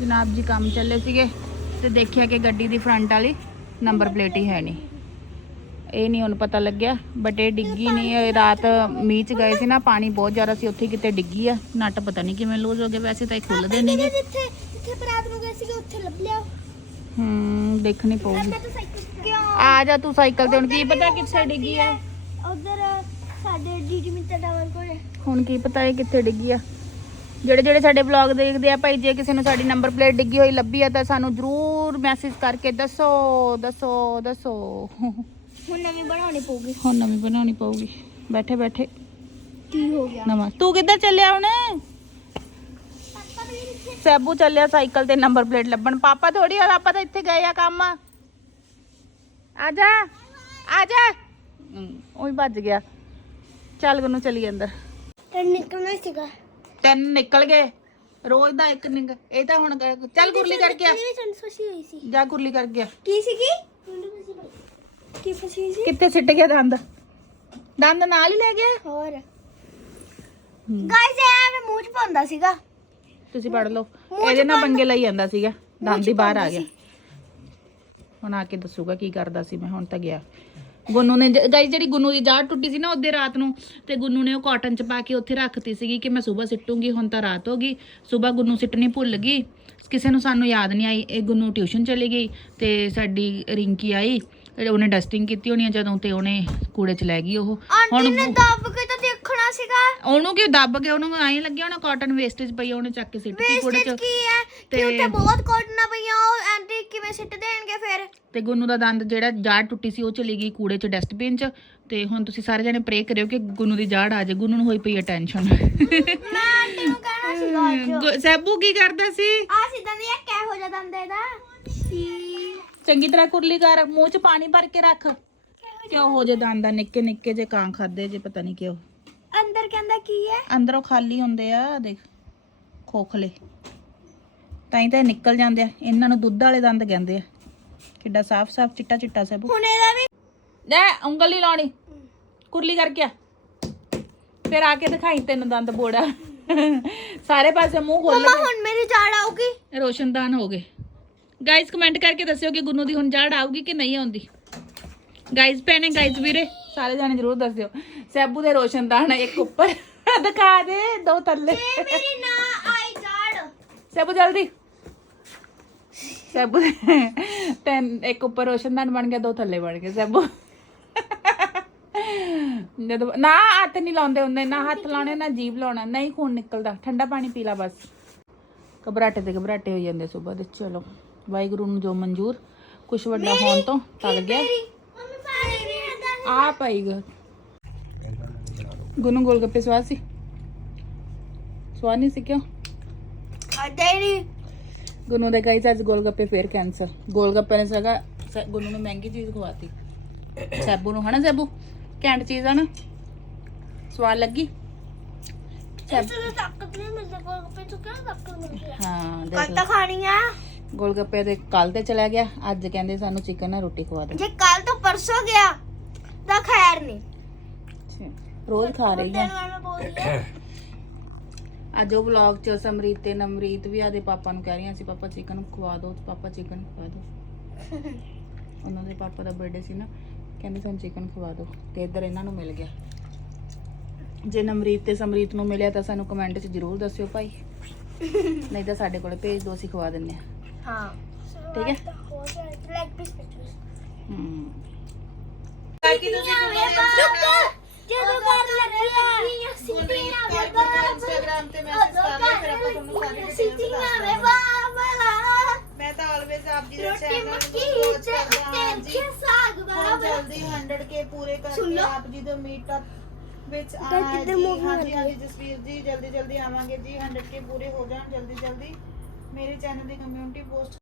ਜਨਾਬ ਜੀ ਕੰਮ ਚੱਲੇ ਸੀਗੇ ਤੇ ਦੇਖਿਆ ਕਿ ਗੱਡੀ ਦੀ ਫਰੰਟ ਵਾਲੀ ਨੰਬਰ ਪਲੇਟ ਹੀ ਹੈ ਨਹੀਂ। ਇਹ ਨਹੀਂ ਹੁਣ ਪਤਾ ਲੱਗਿਆ ਬਟ ਇਹ ਡਿੱਗੀ ਨਹੀਂ ਇਹ ਰਾਤ ਮੀਂਹ ਚ ਗਏ ਸੀ ਨਾ ਪਾਣੀ ਬਹੁਤ ਜ਼ਿਆਦਾ ਸੀ ਉੱਥੇ ਕਿਤੇ ਡਿੱਗੀ ਆ ਨਟ ਪਤਾ ਨਹੀਂ ਕਿਵੇਂ ਲੂਜ਼ ਹੋ ਗਏ ਵੈਸੇ ਤਾਂ ਇਹ ਖੁੱਲਦੇ ਨਹੀਂਗੇ ਜਿੱਥੇ ਜਿੱਥੇ ਬਰਾਤ ਨੂੰ ਗਏ ਸੀਗੇ ਉੱਥੇ ਲੱਭ ਲਿਆ। ਹੂੰ ਦੇਖਣੀ ਪਊਗੀ। ਆ ਜਾ ਤੂੰ ਸਾਈਕਲ ਤੇ ਹੁਣ ਕੀ ਪਤਾ ਕਿੱਥੇ ਡਿੱਗੀ ਆ? ਉਧਰ ਸਾਡੇ ਡੀਡੀ ਮਿੱਤਰ ਟਾਵਰ ਕੋਲ ਹੁਣ ਕੀ ਪਤਾ ਇਹ ਕਿੱਥੇ ਡਿੱਗੀ ਆ? ਜਿਹੜੇ ਜਿਹੜੇ ਸਾਡੇ ਵਲੌਗ ਦੇਖਦੇ ਆ ਭਾਈ ਜੇ ਕਿਸੇ ਨੂੰ ਸਾਡੀ ਨੰਬਰ ਪਲੇਟ ਡਿੱਗੀ ਹੋਈ ਲੱਭੀ ਆ ਤਾਂ ਸਾਨੂੰ ਜਰੂਰ ਮੈਸੇਜ ਕਰਕੇ ਦੱਸੋ ਦੱਸੋ ਦੱਸੋ। ਹੁਣ ਨਵੀਂ ਬਣਾਉਣੀ ਪਊਗੀ। ਹੁਣ ਨਵੀਂ ਬਣਾਉਣੀ ਪਊਗੀ। ਬੈਠੇ ਬੈਠੇ। ਕੀ ਹੋ ਗਿਆ? ਨਵਾਂ। ਤੂੰ ਕਿੱਧਰ ਚੱਲਿਆ ਹੁਣ? ਸੈਬੂ ਚੱਲਿਆ ਸਾਈਕਲ ਤੇ ਨੰਬਰ ਪਲੇਟ ਲੱਭਣ। ਪਾਪਾ ਥੋੜੀ ਹੋਰ ਆਪਾਂ ਤਾਂ ਇੱਥੇ ਗਏ ਆ ਕੰਮ। ਆ ਜਾ ਆ ਜਾ। ਉਹੀ ਭੱਜ ਗਿਆ। ਚੱਲ ਗਨੂੰ ਚਲੀ ਅੰਦਰ। ਤੇ ਨਿਕਲਣਾ ਸੀਗਾ। ਤਿੰਨ ਨਿਕਲ ਗਏ। ਰੋਜ਼ ਦਾ ਇੱਕ ਨਿਕ ਇਹ ਤਾਂ ਹੁਣ ਕ- ਚੱਲ ਕੁਰਲੀ ਕਰਕੇ ਆ। ਫਸੀ ਹੋਈ ਸੀ। ਜਾ ਕੁਰਲੀ ਕਰਕੇ ਆ। ਕੀ ਸੀਗੀ? ਕੀ ਫਸੀ ਹੋਈ ਸੀ? ਕਿੱਥੇ ਸਿੱਟ ਗਿਆ ਦੰਦ? ਦੰਦ ਨਾਲ ਹੀ ਲੈ ਗਿਆ? ਹੋਰ। ਗਾਇਸ ਇਹ ਐਵੇਂ ਮੂੰਹ ਚ ਪਾਉਂਦਾ ਸੀਗਾ। ਤੁਸੀਂ ਪੜ ਲਓ। ਇਹਦੇ ਨਾਲ ਪੰਗੇ ਲਈ ਜਾਂਦਾ ਸੀਗਾ। ਦੰਦ ਹੀ ਬਾਹਰ ਆ ਗਿਆ। ਹੁਣ ਆ ਕੇ ਦੱਸੂਗਾ ਕੀ ਕਰਦਾ ਸੀ ਮੈਂ ਹੁਣ ਤਾਂ ਗਿਆ। ਗੁੰਨੂ ਨੇ ਗਾਈ ਜਿਹੜੀ ਗੁੰਨੂ ਦੀ ਜਾੜ ਟੁੱਟੀ ਸੀ ਨਾ ਉਹਦੇ ਰਾਤ ਨੂੰ ਤੇ ਗੁੰਨੂ ਨੇ ਉਹ ਕਾਟਨ ਚ ਪਾ ਕੇ ਉੱਥੇ ਰੱਖਤੀ ਸੀਗੀ ਕਿ ਮੈਂ ਸਵੇਰ ਸਿੱਟੂਗੀ ਹੁਣ ਤਾਂ ਰਾਤ ਹੋ ਗਈ। ਸਵੇਰ ਗੁੰਨੂ ਸਿੱਟਣੀ ਭੁੱਲ ਗਈ। ਕਿਸੇ ਨੂੰ ਸਾਨੂੰ ਯਾਦ ਨਹੀਂ ਆਈ ਇਹ ਗੁੰਨੂ ਟਿਊਸ਼ਨ ਚਲੀ ਗਈ ਤੇ ਸਾਡੀ ਰਿੰਕੀ ਆਈ ਉਹਨੇ ਡਸਟਿੰਗ ਕੀਤੀ ਹੋਣੀ ਆ ਜਦੋਂ ਤੇ ਉਹਨੇ ਕੂੜੇ ਚ ਲੈ ਗਈ ਉਹ। ਨੇ ਦੱਬ ਕੇ ਤਾਂ ਦੇਖਣਾ ਸੀਗਾ? ਉਹਨੂੰ ਕਿ ਦੱਬ ਕੇ ਉਹਨੂੰ ਐਂ ਲੱਗਿਆ ਹੋਣਾ ਕਾਟਨ ਵੇਸਟੇਜ ਪਈ ਆ, ਉਹਨੇ ਚੱਕ ਕੇ ਸਿੱਟਤੀ ਕੂੜੇ ਵੇਸਟੇਜ ਚ ਕੀ ਹੈ ਕਿ ਤੇ- ਉੱਥੇ ਬਹੁਤ ਕੋਟਨਾ ਪਈਆਂ ਉਹ ਆਂਟੀ ਕਿਵੇਂ ਸਿੱਟ ਦੇਣਗੇ ਫਿਰ? ਤੇ ਗੁੰਨੂ ਦਾ ਦੰਦ ਜਿਹੜਾ ਜਾੜ ਟੁੱਟੀ ਸੀ ਉਹ ਚਲੀ ਗਈ ਕੂੜੇ ਚ ਡਸਟਬਿਨ ਚ। ਤੇ ਹੁਣ ਤੁਸੀਂ ਸਾਰੇ ਜਣੇ ਪ੍ਰੇ ਕਰਿਓ ਕਿ ਗੁੰਨੂ ਦੀ ਜਾੜ ਆ ਜਾਏ। ਗੁੰਨੂ ਨੂੰ ਹੋਈ ਪਈ ਹੈ ਟੈਨਸ਼ਨ ਮੈਂ ਆਂਟੀ ਨੂੰ ਕਹਿਣਾ ਸੀਗਾ ਅੱਜ। ਸੈਬੂ ਕੀ ਕਰਦਾ ਸੀ? ਆ ਸਿੱਧਾ ਨਹੀਂ ਇਹ ਕਿਹੋ ਜਿਹਾ ਦੰਦ ਇਹਦਾ? ਸੀ। ਚੰਗੀ ਤਰ੍ਹਾਂ ਕੁਰਲੀ ਕਰ ਮੂੰਹ ਚ ਪਾਣੀ ਭਰ ਕੇ ਰੱਖ। ਕਿਉਂ ਹੋ ਜੇ ਦੰਦ ਆ? ਨਿੱਕੇ ਨਿੱਕੇ ਜੇ ਕਾਂ ਖਾਦੇ ਜੇ ਪਤਾ ਨਹੀਂ ਕਿਉਂ ਅੰਦਰ ਕਹਿੰਦਾ ਕੀ ਹੈ? ਅੰਦਰੋਂ ਖਾਲੀ ਹੁੰਦੇ ਆ ਦੇਖ ਖੋਖਲੇ। ਤਾਂ ਹੀ ਤਾਂ ਇਹ ਨਿਕਲ ਜਾਂਦੇ ਆ। ਇਹਨਾਂ ਨੂੰ ਦੁੱਧ ਵਾਲੇ ਦੰਦ ਕਹਿੰਦੇ ਆ। ਕਿੱਡਾ ਸਾਫ਼ ਸਾਫ਼ ਚਿੱਟਾ ਚਿੱਟਾ ਸੈਬੂ ਹੁਣ ਇਹਦਾ ਵੀ ਲੈ ਉਂਗਲ ਨਹੀਂ ਲਾਉਣੀ। ਕੁਰਲੀ ਕਰਕੇ ਆ। ਫਿਰ ਆ ਕੇ ਦਿਖਾਈ ਤੈਨੂੰ ਦੰਦ ਬੋੜਾ। ਸਾਰੇ ਪਾਸੇ ਮੂੰਹ ਖੋਲ ਮਮਾ ਹੁਣ ਮੇਰੀ ਝਾੜ ਆਊਗੀ। ਰੋਸ਼ਨਦਾਨ ਹੋ ਗਏ। ਗਾਇਸ ਕਮੈਂਟ ਕਰਕੇ ਦੱਸਿਓ ਕਿ ਗੁੰਨੂ ਦੀ ਹੁਣ ਜੜ ਆਊਗੀ ਕਿ ਨਹੀਂ ਆਉਂਦੀ। ਗਾਇਸ ਭੈਣੇ ਗਾਇਸ ਵੀਰੇ। ਸਾਰੇ ਜਾਣੇ ਜਰੂਰ ਦੱਸਿਓ। ਸੈਬੂ ਦੇ ਰੋਸ਼ਨਦਾਨ ਇੱਕ ਉੱਪਰ। ਦਿਖਾ ਦੇ ਦੋ ਥੱਲੇ। ਇਹ ਮੇਰੀ ਨਾ ਆਈ ਝਾੜ ਸੈਬੂ ਜਲਦੀ। ਸੈਬੂ ਤਿੰਨ ਇੱਕ ਉੱਪਰ ਰੋਸ਼ਨਦਾਨ ਬਣ ਗਿਆ ਦੋ ਥੱਲੇ ਬਣ ਗਏ ਸੈਬੂ। ਜਦੋਂ ਨਾ ਹੱਥ ਨਹੀਂ ਲਾਉਂਦੇ ਹੁੰਦੇ ਨਾ ਹੱਥ ਲਾਉਣੇ ਨਾ ਜੀਭ ਲਾਉਣਾ। ਨਹੀਂ ਖੂਨ ਨਿਕਲਦਾ। ਠੰਡਾ ਪਾਣੀ ਪੀ ਲਾ ਬਸ। ਘਬਰਾਟੇ ਤੇ ਘਬਰਾਟੇ ਹੋ ਜਾਂਦੇ ਸਵੇਰ ਦੇ। ਚਲੋ ਵਾਹਿਗੁਰੂ ਨੂੰ ਜੋ ਮਨਜ਼ੂਰ ਕੁਛ ਵੱਡਾ ਹੋਣ ਤੋਂ ਟਲ ਗਿਆ। ਆ ਪਾਈ ਗ। ਗੁਨੂੰ ਗੋਲ ਗੱਪੇ ਸਵਾਦ ਸੀ? ਸਵਾਦ ਨਹੀਂ ਸੀ ਕਿਉਂ? ਖਾਦੇ ਨਹੀਂ। ਗੁਨੂੰ ਦੇ ਗਾਈਸ ਅੱਜ ਗੋਲ ਗੱਪੇ ਫੇਰ ਕੈਂਸਲ। ਗੋਲ ਗੱਪੇ ਨੇ ਸਗਾ ਗੁਨੂੰ ਨੂੰ ਮਹਿੰਗੀ ਚੀਜ਼ ਖਵਾਤੀ। ਸੈਬੂ ਨੂੰ ਹਨਾ ਸੈਬੂ? ਘੈਂਟ ਚੀਜ਼ ਆ ਨਾ। ਸਵਾਦ ਲੱਗੀ? ਤੋਂ ਕੱਲ ਤਾਂ ਖਾਣੀ ਆ। ਗੋਲ ਗੱਪੇ ਤੇ ਕੱਲ ਤੇ ਚਲਾ ਗਿਆ ਅੱਜ ਕਹਿੰਦੇ ਸਾਨੂੰ ਚਿਕਨ ਨਾਲ ਰੋਟੀ ਖਵਾ ਦੇ ਜੇ ਕੱਲ ਤੋਂ ਪਰਸੋਂ ਗਿਆ ਤਾਂ ਖੈਰ ਨਹੀਂ ਰੋਜ਼ ਖਾ ਰਹੀ ਮੈਂ ਹਾਂ ਅੱਜ ਉਹ ਵਲੌਗ ਚ ਸਮਰੀਤ ਤੇ ਨਮਰੀਤ ਵੀ ਆਦੇ ਪਾਪਾ ਨੂੰ ਕਹਿ ਰਹੀਆਂ ਸੀ ਪਾਪਾ ਚਿਕਨ ਖਵਾ ਦਿਓ ਪਾਪਾ ਚਿਕਨ ਖਵਾ ਦਿਓ ਉਹਨਾਂ ਦੇ ਪਾਪਾ ਦਾ ਬਰਥਡੇ ਸੀ ਨਾ ਕਹਿੰਦੇ ਸਾਨੂੰ ਚਿਕਨ ਖਵਾ ਦਿਓ ਤੇ ਇੱਧਰ ਇਹਨਾਂ ਨੂੰ ਮਿਲ ਗਿਆ। ਜੇ ਨਮਰੀਤ ਤੇ ਸਮਰੀਤ ਨੂੰ ਮਿਲਿਆ ਤਾਂ ਸਾਨੂੰ ਕਮੈਂਟ 'ਚ ਜ਼ਰੂਰ ਦੱਸਿਓ ਭਾਈ। ਨਹੀਂ ਤਾਂ ਸਾਡੇ ਕੋਲੇ ਭੇਜ ਦਿਓ ਅਸੀਂ ਖਵਾ ਦਿੰਨੇ ਆ ਹਾਂ। ਠੀਕ ਹੈ? ਹੋ ਜਾਏ। ਲੈਗ ਪੀਸ ਪਿੱਛੇ ਹੂੰ ਜਦੋਂ ਕਰ ਲੱਗਿਆ ਕੌਰ ਜੀ ਨੂੰ ਇੰਸਟਾਗ੍ਰਾਮ ਤੇ ਮੈਸੇਜ ਕਰ ਲਿਆ ਫਿਰ ਆਪਾਂ ਤੁਹਾਨੂੰ ਸਾਰੀ ਡਿਟੇਲਸ ਦੱਸ ਦਾਂਗੇ ਮੈਂ ਤਾਂ ਆਲਵੇਜ਼ ਆਪ ਜੀ ਦੇ ਚੈਨਲ ਨੂੰ ਵਾਚ ਕਰਦੀ ਹਾਂ ਜੀ। ਸਾਗ ਬਰਾਬਰ ਜਲਦੀ 100k ਪੂਰੇ ਕਰਕੇ। ਆਪ ਜੀ ਦੇ ਮੀਟਅਪ ਵਿੱਚ ਆਣਾ ਜੀ ਹਾਂਜੀ ਹਾਂਜੀ ਜਸਵੀਰ ਜੀ ਜਲਦੀ ਜਲਦੀ ਆਵਾਂਗੇ ਜੀ। 100k ਪੂਰੇ ਹੋ ਜਾਣ ਜਲਦੀ ਜਲਦੀ। ਮੇਰੇ ਚੈਨਲ ਦੀ ਕਮਿਊਨਿਟੀ ਪੋਸਟ